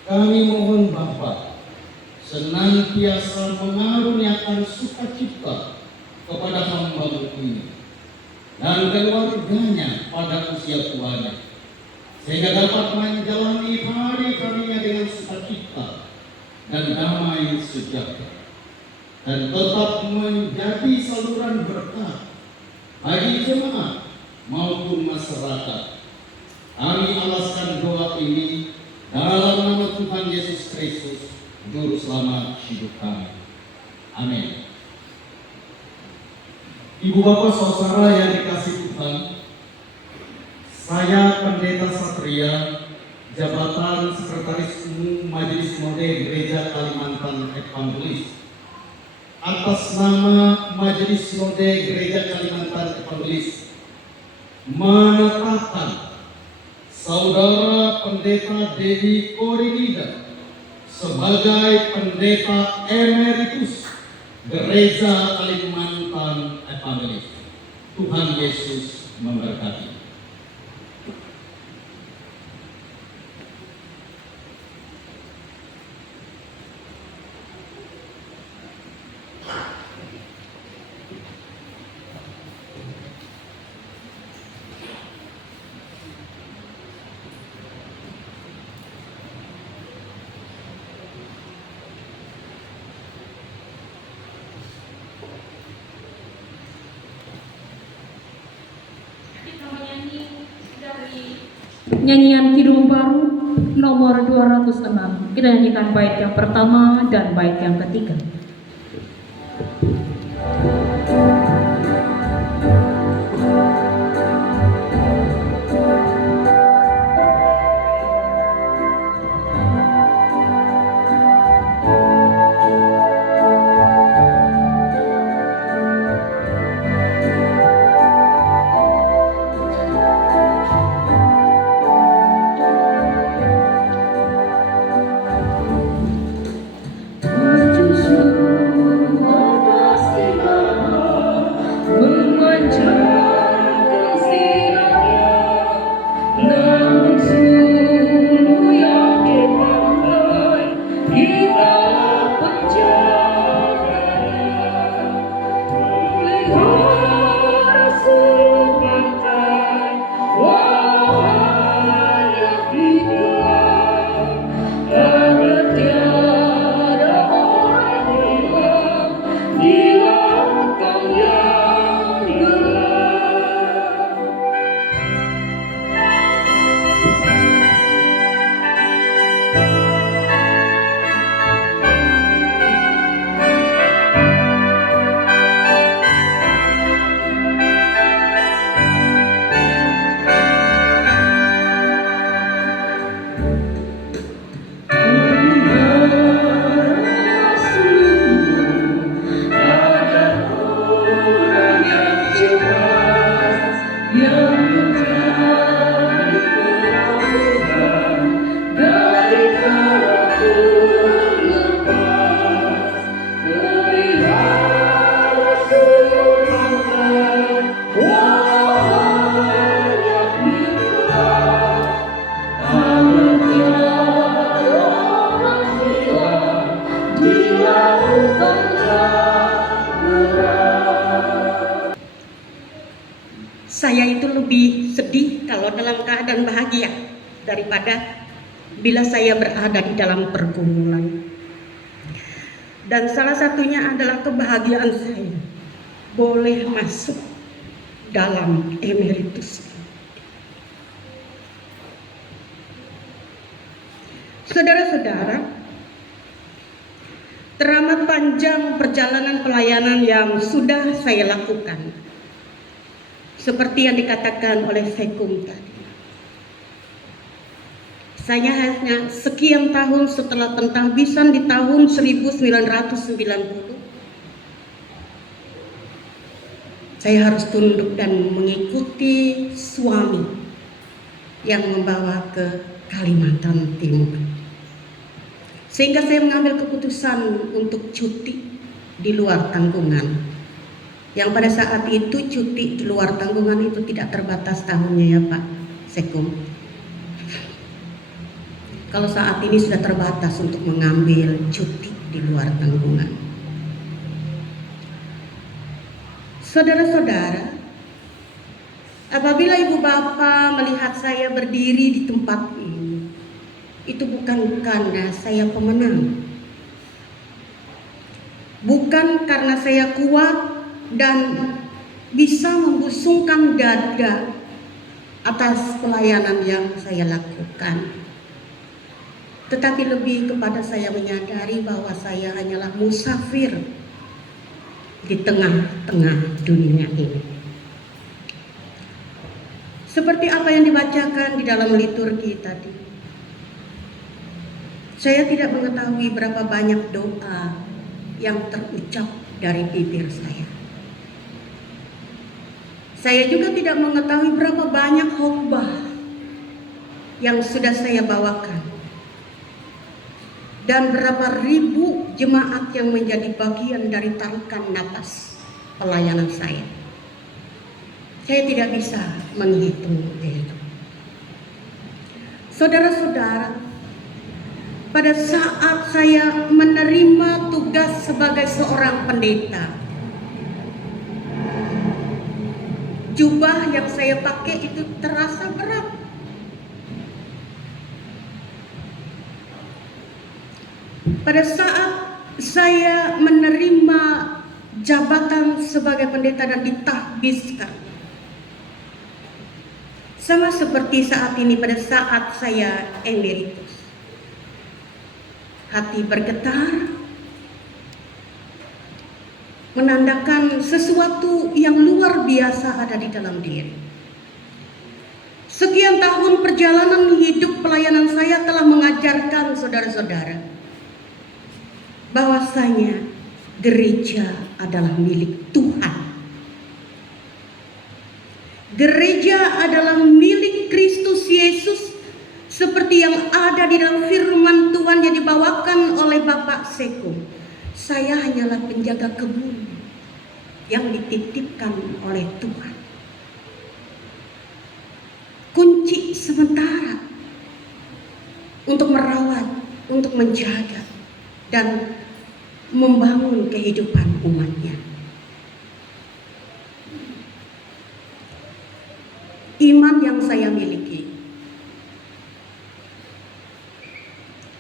Kami mohon Bapa senantiasa mengaruniakan sukacita kepada hamba-Mu ini dan keluarganya pada usia tuanya, sehingga dapat menjalani hari-harinya dengan sukacita dan damai sejahtera, dan tetap menjadi saluran berkah bagi jemaat maupun masyarakat. Kami alaskan doa ini dalam nama Tuhan Yesus Kristus, Juru Selamat hidup kami. Amin. Ibu bapak saudara yang dikasihi Tuhan, saya Pendeta Satria, Jabatan Sekretaris Umum Majelis Mode Gereja Kalimantan Evangelis, atas nama Majelis Mode Gereja Kalimantan Evangelis, menetapkan Saudara Pendeta Dewi Korinida sebagai Pendeta Emeritus Gereja Kalimantan Evangelis. Tuhan Yesus memberkati. Nyanyian Kidung Baru nomor 206. Kita nyanyikan bait yang pertama dan bait yang ketiga. Saya itu lebih sedih kalau dalam keadaan bahagia. daripada bila saya berada di dalam pergumulan. Dan salah satunya adalah kebahagiaan saya boleh masuk dalam emeritus. Saudara-saudara, teramat panjang perjalanan pelayanan yang sudah saya lakukan. Seperti yang dikatakan oleh Sekum tadi. Saya hanya sekian tahun setelah pentahbisan di tahun 1990. Saya harus tunduk dan mengikuti suami yang membawa ke Kalimantan Timur. Sehingga saya mengambil keputusan untuk cuti di luar tanggungan. Yang pada saat itu cuti di luar tanggungan itu tidak terbatas tahunnya ya Pak Sekum. Kalau saat ini sudah terbatas untuk mengambil cuti di luar tanggungan. Saudara-saudara, apabila ibu bapak melihat saya berdiri di tempat ini, itu bukan karena saya pemenang, bukan karena saya kuat dan bisa membusungkan dada atas pelayanan yang saya lakukan, tetapi lebih kepada saya menyadari bahwa saya hanyalah musafir di tengah-tengah dunia ini. Seperti apa yang dibacakan di dalam liturgi tadi, saya tidak mengetahui berapa banyak doa yang terucap dari bibir saya. Saya juga tidak mengetahui berapa banyak khotbah yang sudah saya bawakan. Dan berapa ribu jemaat yang menjadi bagian dari tarikan napas pelayanan saya. Saya tidak bisa menghitung itu. Saudara-saudara, pada saat saya menerima tugas sebagai seorang pendeta, jubah yang saya pakai itu terasa berat. Pada saat saya menerima jabatan sebagai pendeta dan ditahbiskan, sama seperti saat ini pada saat saya emeritus, hati bergetar, menandakan sesuatu yang luar biasa ada di dalam diri. Sekian tahun perjalanan hidup pelayanan saya telah mengajarkan saudara-saudara bahwasanya gereja adalah milik Tuhan. Gereja adalah milik Kristus Yesus, seperti yang ada di dalam firman Tuhan yang dibawakan oleh Bapak Sekum. Saya hanyalah penjaga kebun yang dititipkan oleh Tuhan. Kunci sementara untuk merawat, untuk menjaga dan membangun kehidupan umatnya. Iman yang saya miliki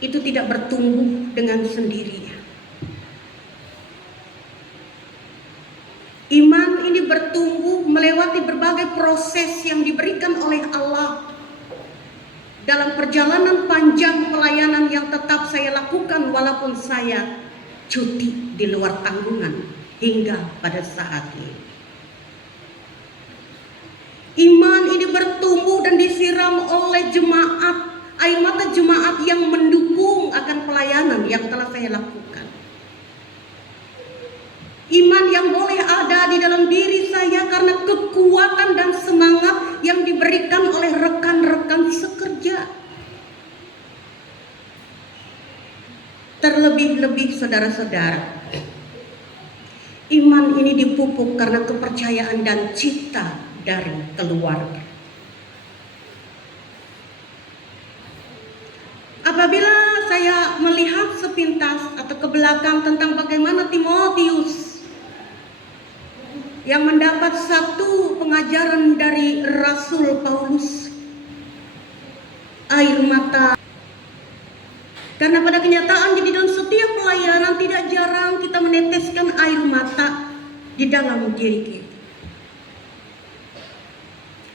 itu tidak bertumbuh dengan sendirinya. Iman ini bertumbuh melewati berbagai proses yang diberikan oleh Allah dalam perjalanan panjang pelayanan yang tetap saya lakukan walaupun saya cuti di luar tanggungan hingga pada saat ini. Iman ini bertumbuh dan disiram oleh jemaat, air mata jemaat yang mendukung akan pelayanan yang telah saya lakukan. Iman yang boleh ada di dalam diri saya karena kekuatan dan semangat yang diberikan oleh rekan-rekan sekerja. Terlebih-lebih saudara-saudara, iman ini dipupuk karena kepercayaan dan cita dari keluarga. Apabila saya melihat sepintas atau ke belakang tentang bagaimana Timotius yang mendapat satu pengajaran dari Rasul Paulus, air mata. Karena pada kenyataan jadi dalam setiap pelayanan tidak jarang kita meneteskan air mata di dalam diri kita.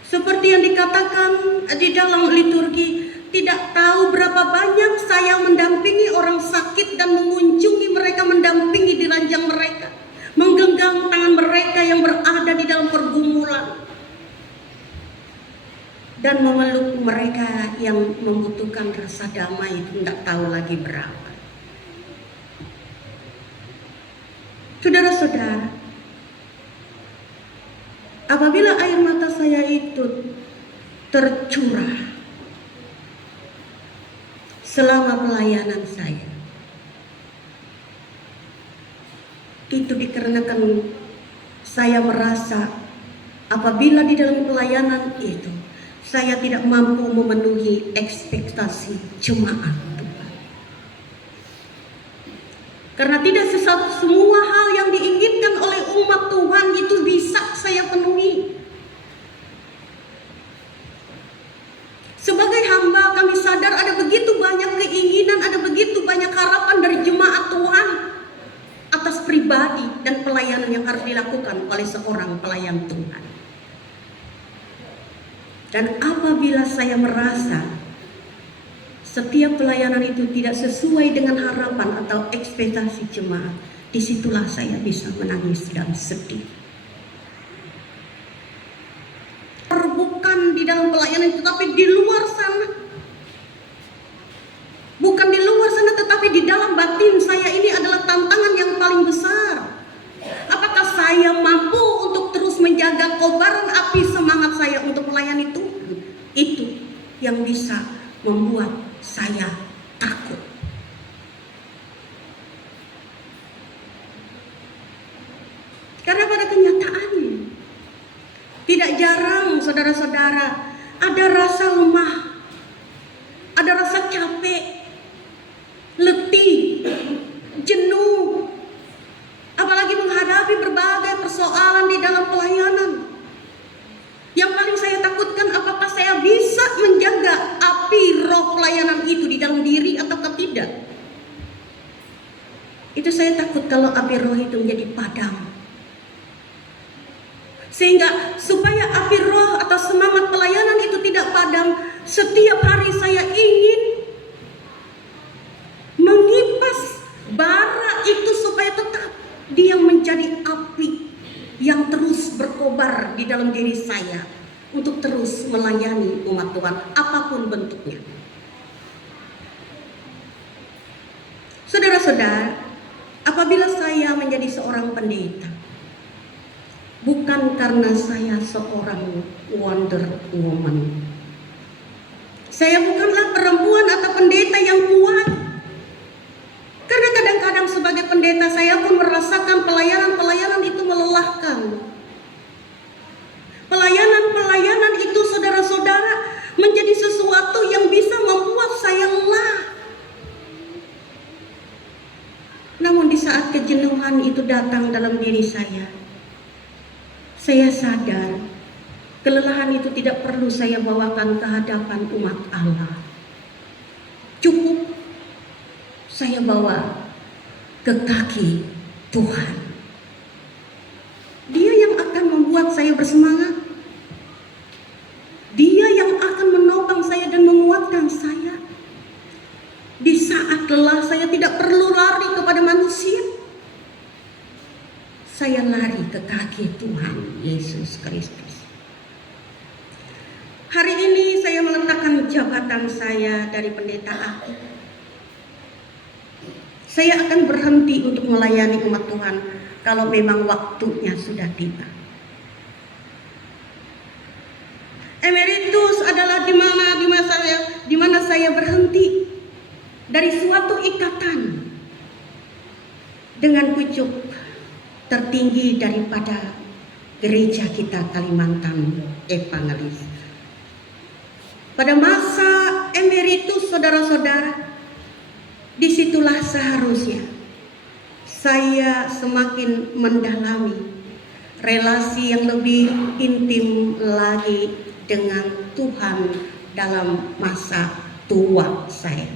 Seperti yang dikatakan di dalam liturgi, tidak tahu berapa banyak saya mendampingi orang sakit dan mengunjungi mereka, mendampingi di ranjang mereka, menggenggam tangan mereka yang berada di dalam pergumulan, dan memeluk mereka yang membutuhkan rasa damai, tidak tahu lagi berapa. Saudara-saudara, apabila air mata saya itu tercurah selama pelayanan saya, itu dikarenakan saya merasa apabila di dalam pelayanan itu saya tidak mampu memenuhi ekspektasi jemaat Tuhan. Karena tidak semua hal yang diinginkan oleh umat Tuhan itu bisa saya penuhi. Sebagai hamba kami sadar ada begitu banyak keinginan, ada begitu banyak harapan dari jemaat Tuhan atas pribadi dan pelayanan yang harus dilakukan oleh seorang pelayan Tuhan. Dan apabila saya merasa setiap pelayanan itu tidak sesuai dengan harapan atau ekspektasi jemaat, disitulah saya bisa menangis dan sedih. Bukan di dalam pelayanan itu, tapi di luar sana. Bukan di luar sana, tetapi di dalam batin saya ini adalah tantangan yang paling besar. Apakah saya mampu untuk terus menjaga kobaran api semangat saya untuk melayani Tuhan? Itu yang bisa membuat saya takut. Karena pada kenyataannya tidak jarang saudara-saudara ada rasa lemah, ada rasa capek, letih, jenuh, apalagi menghadapi berbagai persoalan di dalam pelayanan. Yang paling saya takutkan, apakah saya bisa menjaga api roh pelayanan itu di dalam diri ataukah tidak. Itu saya takut kalau api roh itu menjadi padam. Sehingga supaya api roh atau semangat pelayanan itu tidak padam, setiap hari saya ingin mengipas bara itu supaya tetap dia menjadi api yang terus berkobar di dalam diri saya untuk terus melayani umat Tuhan apapun bentuknya. Saudara-saudara, apabila saya menjadi seorang pendeta, bukan karena saya seorang wonder woman. Saya bukanlah perempuan atau pendeta yang kuat. Karena kadang-kadang sebagai pendeta saya pun merasakan pelayanan-pelayanan itu melelahkan. Pelayanan-pelayanan itu saudara-saudara menjadi sesuatu yang bisa membuat saya lelah. Namun di saat kejenuhan itu datang dalam diri saya sadar kelelahan itu tidak perlu saya bawakan ke hadapan umat Allah. Cukup saya bawa ke kaki Tuhan. Dia yang akan membuat saya bersemangat. Dia yang akan menopang saya dan menguatkan saya. Di saat lelah saya tidak perlu lari kepada manusia. Saya lari ke kaki Tuhan Yesus Kristus. Hari ini saya meletakkan jabatan saya dari pendeta aktif. Saya akan berhenti untuk melayani umat Tuhan kalau memang waktunya sudah tiba. Emeritus adalah di mana saya berhenti dari suatu ikatan dengan pucuk tertinggi daripada gereja kita Kalimantan Evangelis. Pada masa emeritus saudara-saudara, disitulah seharusnya saya semakin mendalami relasi yang lebih intim lagi dengan Tuhan dalam masa tua saya.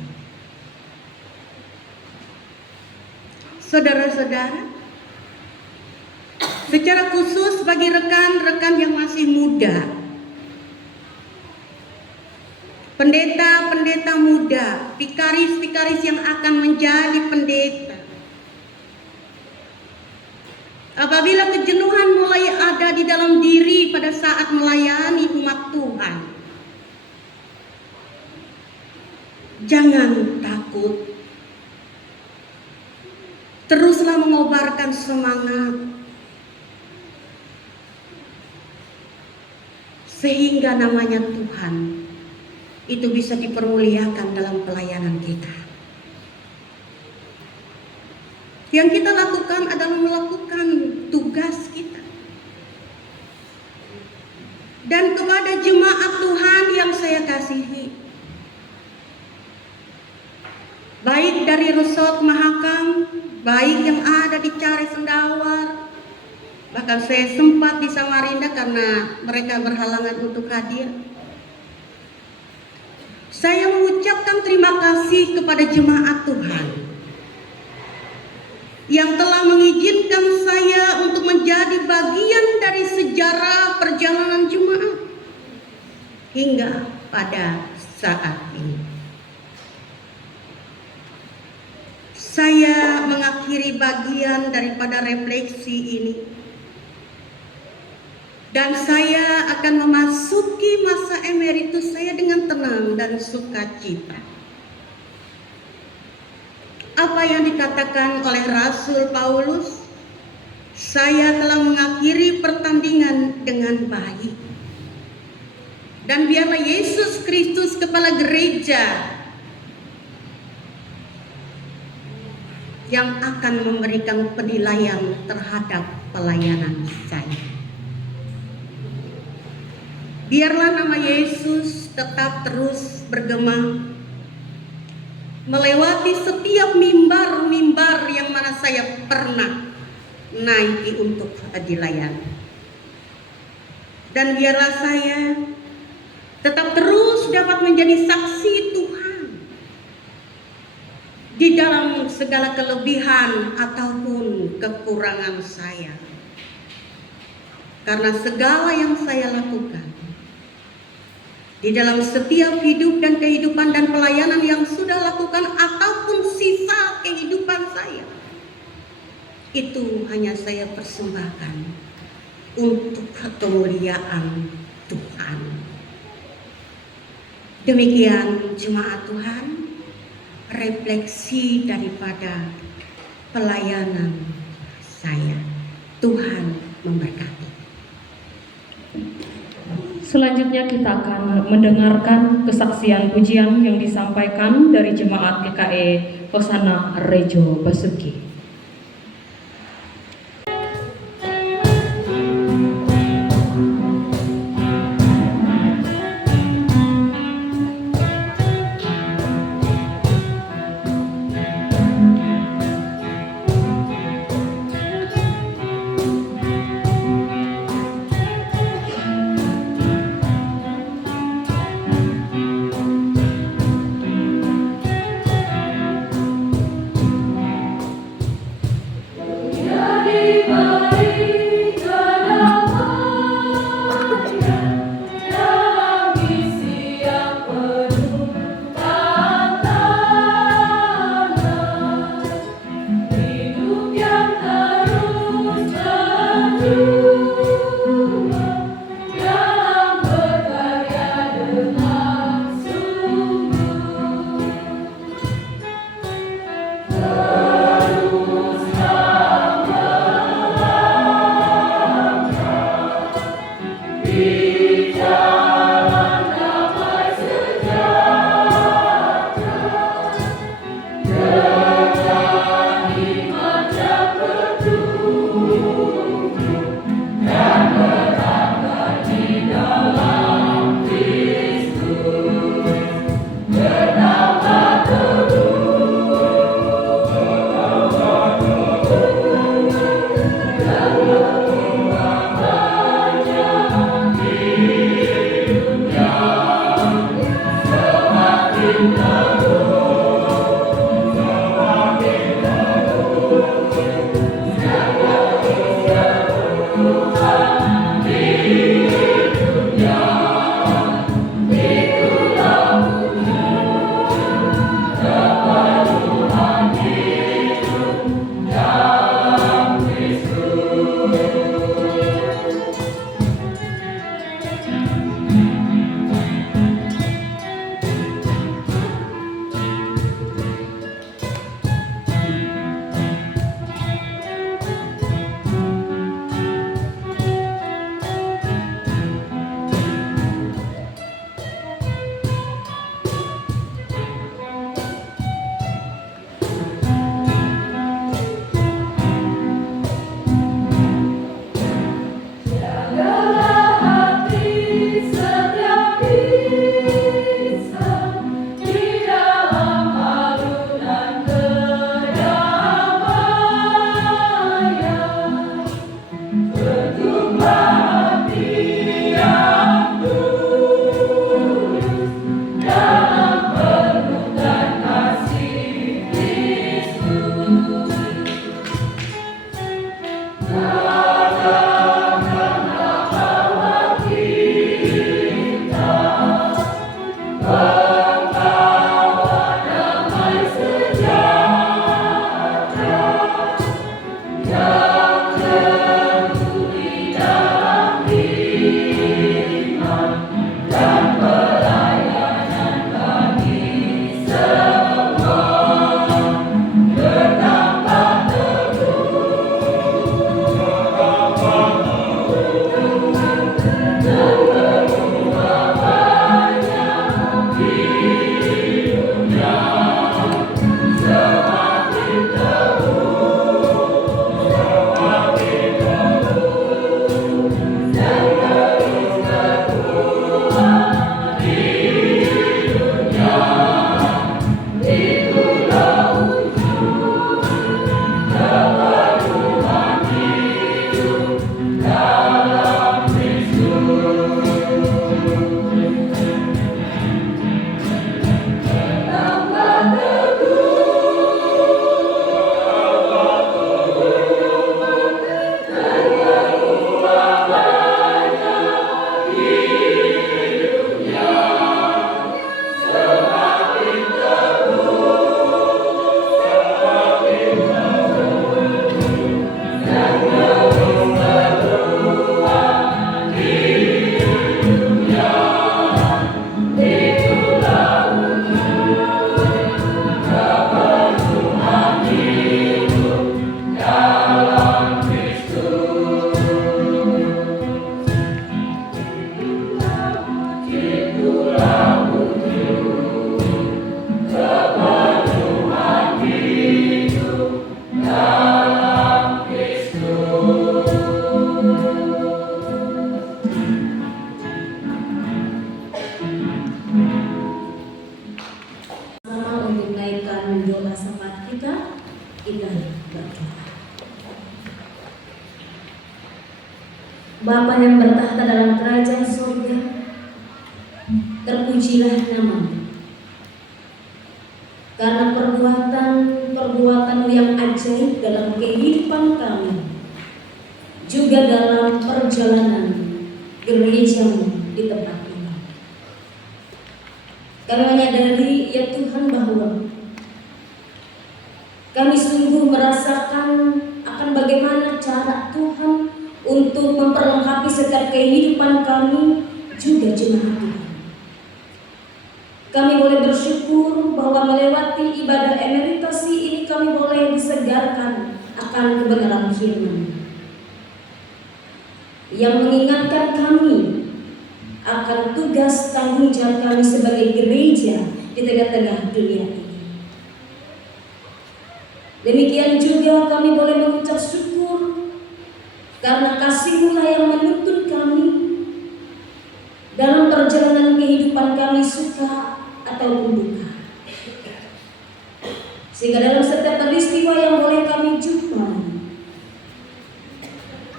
Saudara-saudara, secara khusus bagi rekan-rekan yang masih muda, pendeta-pendeta muda, vikaris-vikaris yang akan menjadi pendeta, apabila kejenuhan mulai ada di dalam diri pada saat melayani umat Tuhan, jangan takut. Teruslah mengobarkan semangat sehingga namanya Tuhan itu bisa dipermuliakan dalam pelayanan kita. Yang kita lakukan adalah melakukan tugas kita. Dan kepada jemaat Tuhan yang saya kasihi, baik dari Resort Mahakam, baik yang ada di Care Sendawar, bahkan saya sempat di Samarinda karena mereka berhalangan untuk hadir. Saya mengucapkan terima kasih kepada jemaat Tuhan yang telah mengizinkan saya untuk menjadi bagian dari sejarah perjalanan jemaat hingga pada saat ini. Saya mengakhiri bagian daripada refleksi ini dan saya akan memasuki masa emeritus saya dengan tenang dan sukacita. Apa yang dikatakan oleh Rasul Paulus, saya telah mengakhiri pertandingan dengan baik. Dan biarlah Yesus Kristus kepala gereja yang akan memberikan penilaian terhadap pelayanan saya. Biarlah nama Yesus tetap terus bergema melewati setiap mimbar-mimbar yang mana saya pernah naiki untuk dilayani. Dan biarlah saya tetap terus dapat menjadi saksi Tuhan di dalam segala kelebihan ataupun kekurangan saya. Karena segala yang saya lakukan di dalam setiap hidup dan kehidupan dan pelayanan yang sudah lakukan ataupun sisa kehidupan saya, itu hanya saya persembahkan untuk kemuliaan Tuhan. Demikian jemaat Tuhan, refleksi daripada pelayanan saya. Tuhan memberkati. Selanjutnya kita akan mendengarkan kesaksian pujian yang disampaikan dari jemaat GKE Hosana Rejo Basuki. Bapa yang bertahta dalam kerajaan surga, terpujilah nama-Mu. Karena perbuatan yang ajaib dalam kehidupan kami, juga dalam perjalanan gereja-Mu di tempat ini. Kami menyadari ya Tuhan bahwa kami sungguh merasakan akan bagaimana cara Tuhan untuk memperlengkapi setiap kehidupan kami, juga jemaat Tuhan. Kami boleh bersyukur bahwa melewati ibadah emeritasi ini kami boleh disegarkan akan kebenaran firman yang mengingatkan kami akan tugas tanggung jawab kami sebagai gereja di tengah-tengah dunia ini. Demikian juga kami boleh mengucap syukur karena kasih-Mu yang menuntun kami dalam perjalanan kehidupan kami, suka ataupun duka. Sehingga dalam setiap peristiwa yang boleh kami jumpai,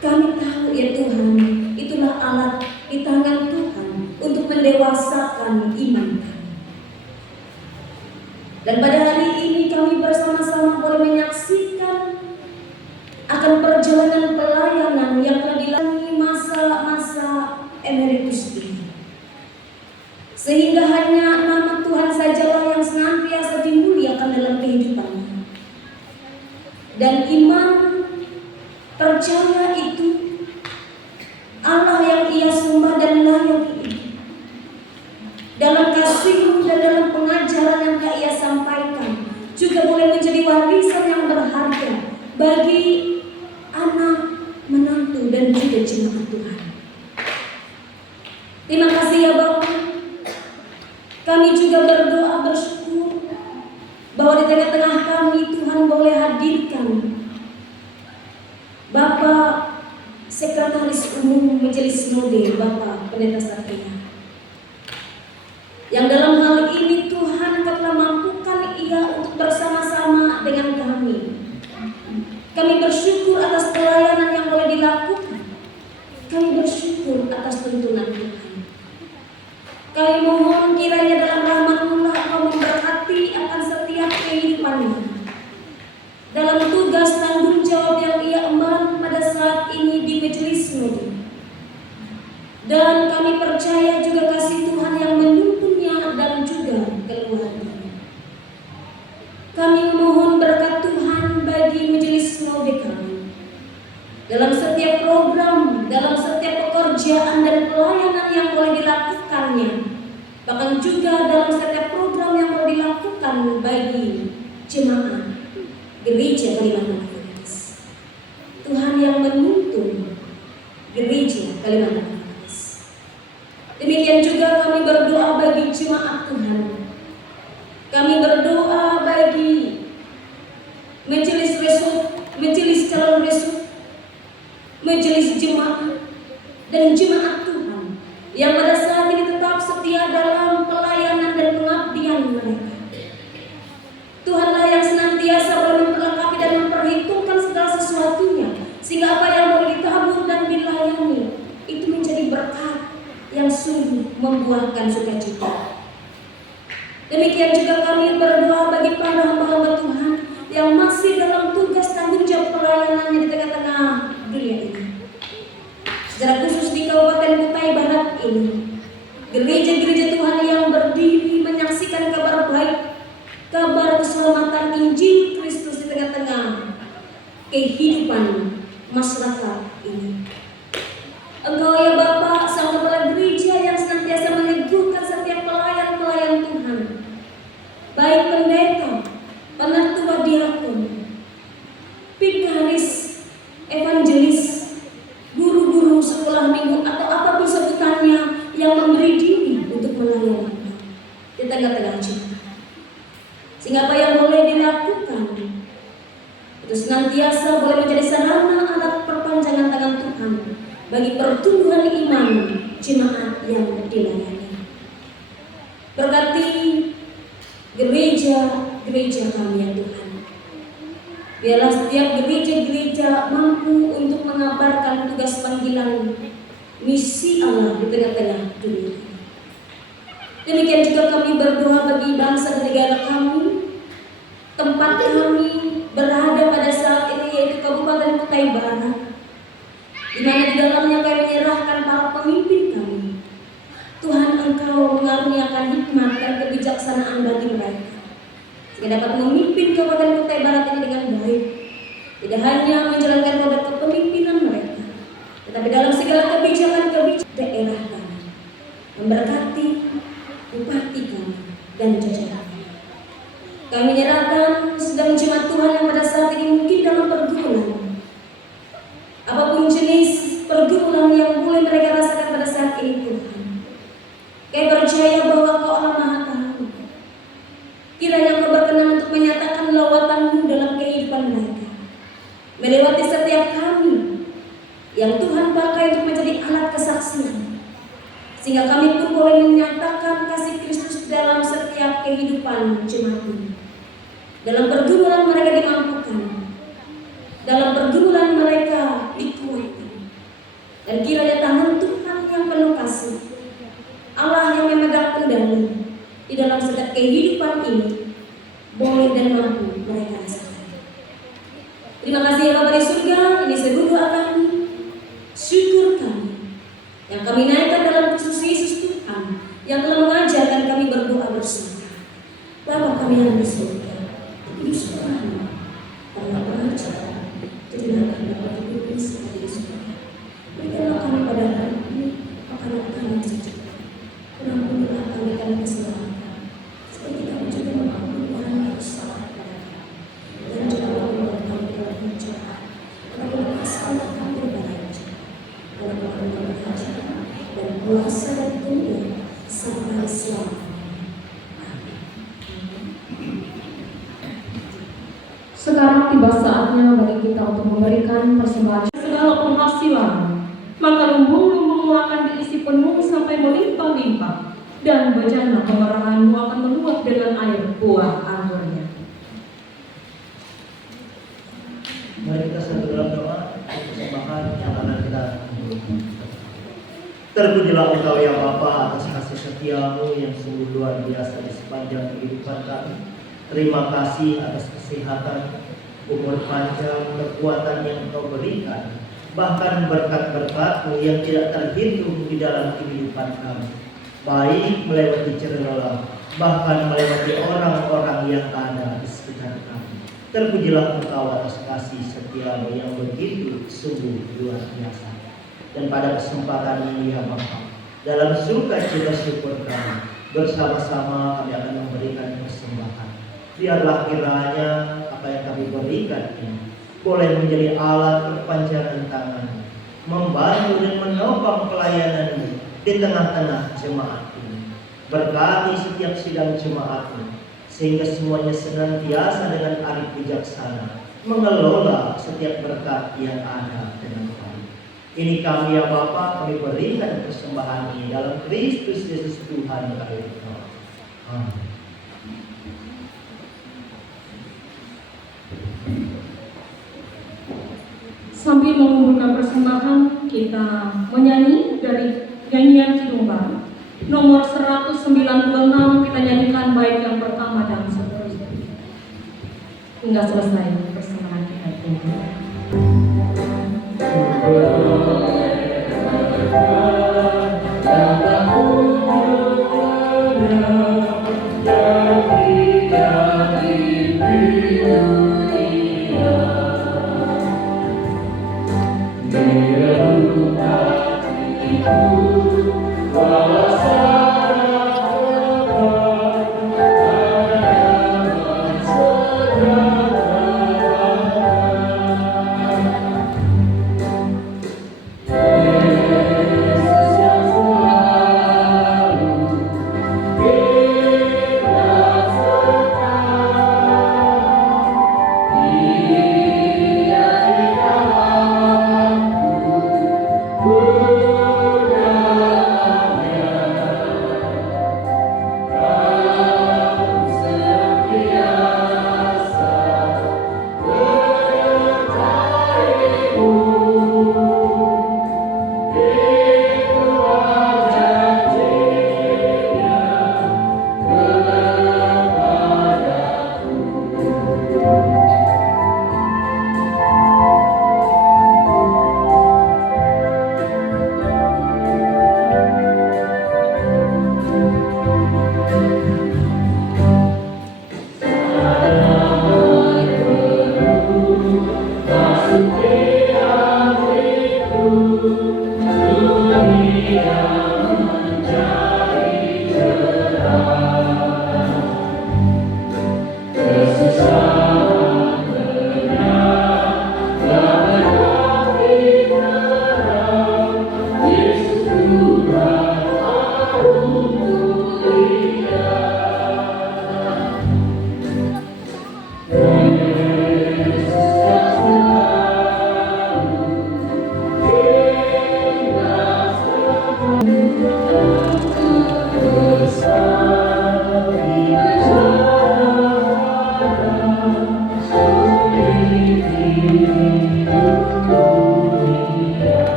kami tahu ya Tuhan, itulah alat di tangan Tuhan untuk mendewasakan iman kami. Dan pada hari ini kami bersama-sama boleh menyaksikan akan perjalanan pelayanan yang telah dilalui masa-masa emeritus ini, sehingga hanya nama Tuhan sajalah yang senantiasa dimuliakan dalam kehidupannya. Dan iman, percaya itu Allah yang ia sembah dan layak itu. Dalam kasih dan dalam pengajaran yang telah ia sampaikan juga boleh menjadi warisan yang berharga bagi anak, menantu dan juga jemaat Tuhan. Terima kasih ya Bapak. Kami juga berdoa bersyukur bahwa di tengah-tengah kami Tuhan boleh hadirkan Bapak Sekretaris Umum Majelis Sinode, Bapak Pendeta Satria, yang dalam hal ini Tuhan telah mampukan ia untuk bersama-sama dengan kami. Kami bersyukur atas pelayanan yang boleh dilakukan. Kami bersyukur atas tuntunan Tuhan. Kami mohon kiranya dalam rahmat-Mu Engkau memberkati akan setiap kehidupannya dalam tugas tanggung jawab yang ia emban pada saat ini di Majelis Sinode. Dan kami percaya juga kasih Tuhan yang menuntunnya dan juga keluarganya. Kami mohon berkat Tuhan bagi Majelis Sinode kami dalam setiap program, dalam setiap pekerjaan dan pelayanan yang boleh dilakukannya, bahkan juga dalam setiap program yang boleh dilakukan bagi jemaat Gereja Kalimantan Barat. Tuhan yang menuntun Gereja Kalimantan Barat. Demikian juga kami berdoa bagi jemaat Tuhan. Kami berdoa bagi majelis result, majelis calon result, majelis jemaat dan jemaat Tuhan yang pada saat ini tetap setia dalam pelayanan dan pengabdian mereka. Tuhanlah yang senantiasa boleh memperlengkapi dan memperhitungkan segala sesuatunya, sehingga apa yang boleh ditabur dan dilayani itu menjadi berkat yang sungguh membuahkan sukacita. Demikian juga kami berdoa bagi para hamba-hamba Tuhan yang masih dalam tugas tanggung jawab pelayanannya di tengah-tengah dunia ini. Secara khusus di Kabupaten Kutai Barat ini, gereja-gereja Tuhan yang berdiri menyaksikan kabar baik, kabar keselamatan Injil Kristus di tengah-tengah kehidupan masyarakat ini. Engkau ya Bapa, Sang Kepala Gereja yang senantiasa meneguhkan setiap pelayan-pelayan Tuhan, baik pendeta, penatua diakon, pikaris, evangelis, guru-guru sekolah minggu atau apapun sebutannya yang memberi diri untuk melayani di tengah-tengah jemaat. Sehingga apa yang boleh dilakukan itu senantiasa boleh menjadi sarana alat perpanjangan tangan Tuhan bagi pertumbuhan iman jemaat yang dilayani. Berkati gereja-gereja kami ya Tuhan. Biarlah setiap gereja-gereja mampu untuk mengabarkan tugas panggilan misi Allah di tengah-tengah dunia. Demikian juga kami berdoa bagi bangsa dan negara kami, tempat kami berada pada saat ini yaitu Kabupaten Kutai Barat, di mana di dalamnya kami menyerahkan para pemimpin kami. Tuhan Engkau mengaruniakan hikmat dan kebijaksanaan bagi mereka, sehingga dapat memimpin Kabupaten Kutai Barat ini dengan baik. Tidak hanya menjalankan roda kepemimpinan mereka, tetapi dalam segala kebijakan-kebijakan daerah kami, memberkati bupati kami dan jajaran. Kami menyerahkan sedang jemaat Tuhan yang pada saat ini mungkin dalam pergumulan, apapun jenis pergumulan yang boleh mereka rasakan pada saat ini Tuhan. Kami percaya bahwa Kau Allah Maha Tahu. Kiranya Kau berkenan untuk menyatakan lawatan-Mu dalam kehidupan mereka, melewati setiap kami yang Tuhan pakai untuk menjadi alat kesaksian, sehingga kami pun boleh menyatakan kasih Kristus dalam setiap kehidupan jemaat-Mu. Dalam pergumulan mereka dimampukan, dalam pergumulan mereka dikuatkan, dan kiranya tangan Tuhan yang penuh kasih, Allah yang memegang kendali di dalam setiap kehidupan ini boleh dan mampu mereka rasakan. Terima kasih ya Bapa di surga, ini seluruh doa kami, syukur kami yang kami naikkan dalam Kristus Yesus Tuhan yang telah mengajarkan kami berdoa bersama. Bapa kami yang di surga, Sekarang tiba saatnya bagi kita untuk memberikan persembahan segala penghasilan. Maka lumbung-lumbungmu akan diisi penuh sampai melimpah-limpah, dan bejana kemarahanmu akan meluap dengan air buah anggurnya. Mari kita satu dalam doa persembahan yang akan kita lakukan. Terpujilah Engkau ya Bapa atas kasih setiamu yang sungguh luar biasa di sepanjang kehidupan kami. Terima kasih atas kesehatan, umur panjang, kekuatan yang Engkau berikan, bahkan berkat-berkat-Mu yang tidak terhitung di dalam kehidupan kami, baik melewati cerela, bahkan melewati orang-orang yang ada di sekitar kami. Terpujilah Engkau atas kasih setiamu yang begitu sungguh luar biasa. Dan pada kesempatan ini ya Bapa, dalam sukacita syukur kami, bersama-sama kami akan memberikan persembahan. Biarlah kiranya apa yang kami berikan ini boleh menjadi alat perpanjangan tangan, membantu dan menopang pelayanan-Mu di tengah-tengah jemaat ini. Berkati setiap sidang jemaat-Mu, sehingga semuanya senantiasa dengan arif bijaksana mengelola setiap berkat yang ada dengan baik. Ini kami ya Bapa, kami berikan persembahan ini dalam Kristus Yesus Tuhan kami berdoa. Amin. Sambil mengumpulkan persembahan, kita menyanyi dari nyanyian Kidung Baru nomor 196. Kita nyanyikan bait yang pertama dan seterusnya hingga selesai persembahan kita itu.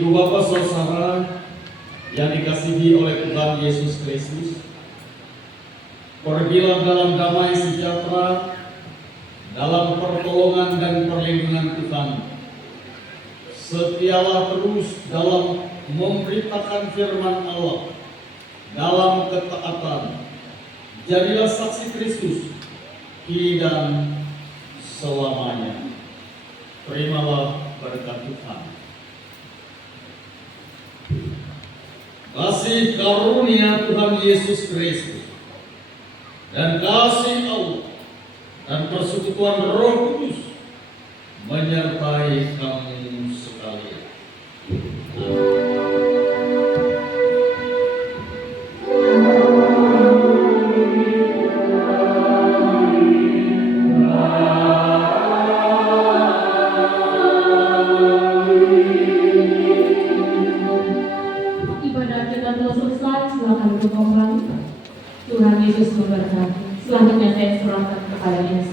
Ibu bapak saudara yang dikasihi oleh Tuhan Yesus Kristus, pergilah dalam damai sejahtera, dalam pertolongan dan perlindungan Tuhan. Setialah terus dalam memberitakan firman Allah, dalam ketaatan. Jadilah saksi Kristus kini dan selamanya. Terimalah berkat Tuhan. Kasih karunia Tuhan Yesus Kristus dan kasih Allah dan persekutuan Roh Kudus menyertai kamu sekalian. Ibadah kita telah selesai, silakan duduk kembali. Tuhan Yesus memberkati. Selanjutnya saya serahkan kepada Dinas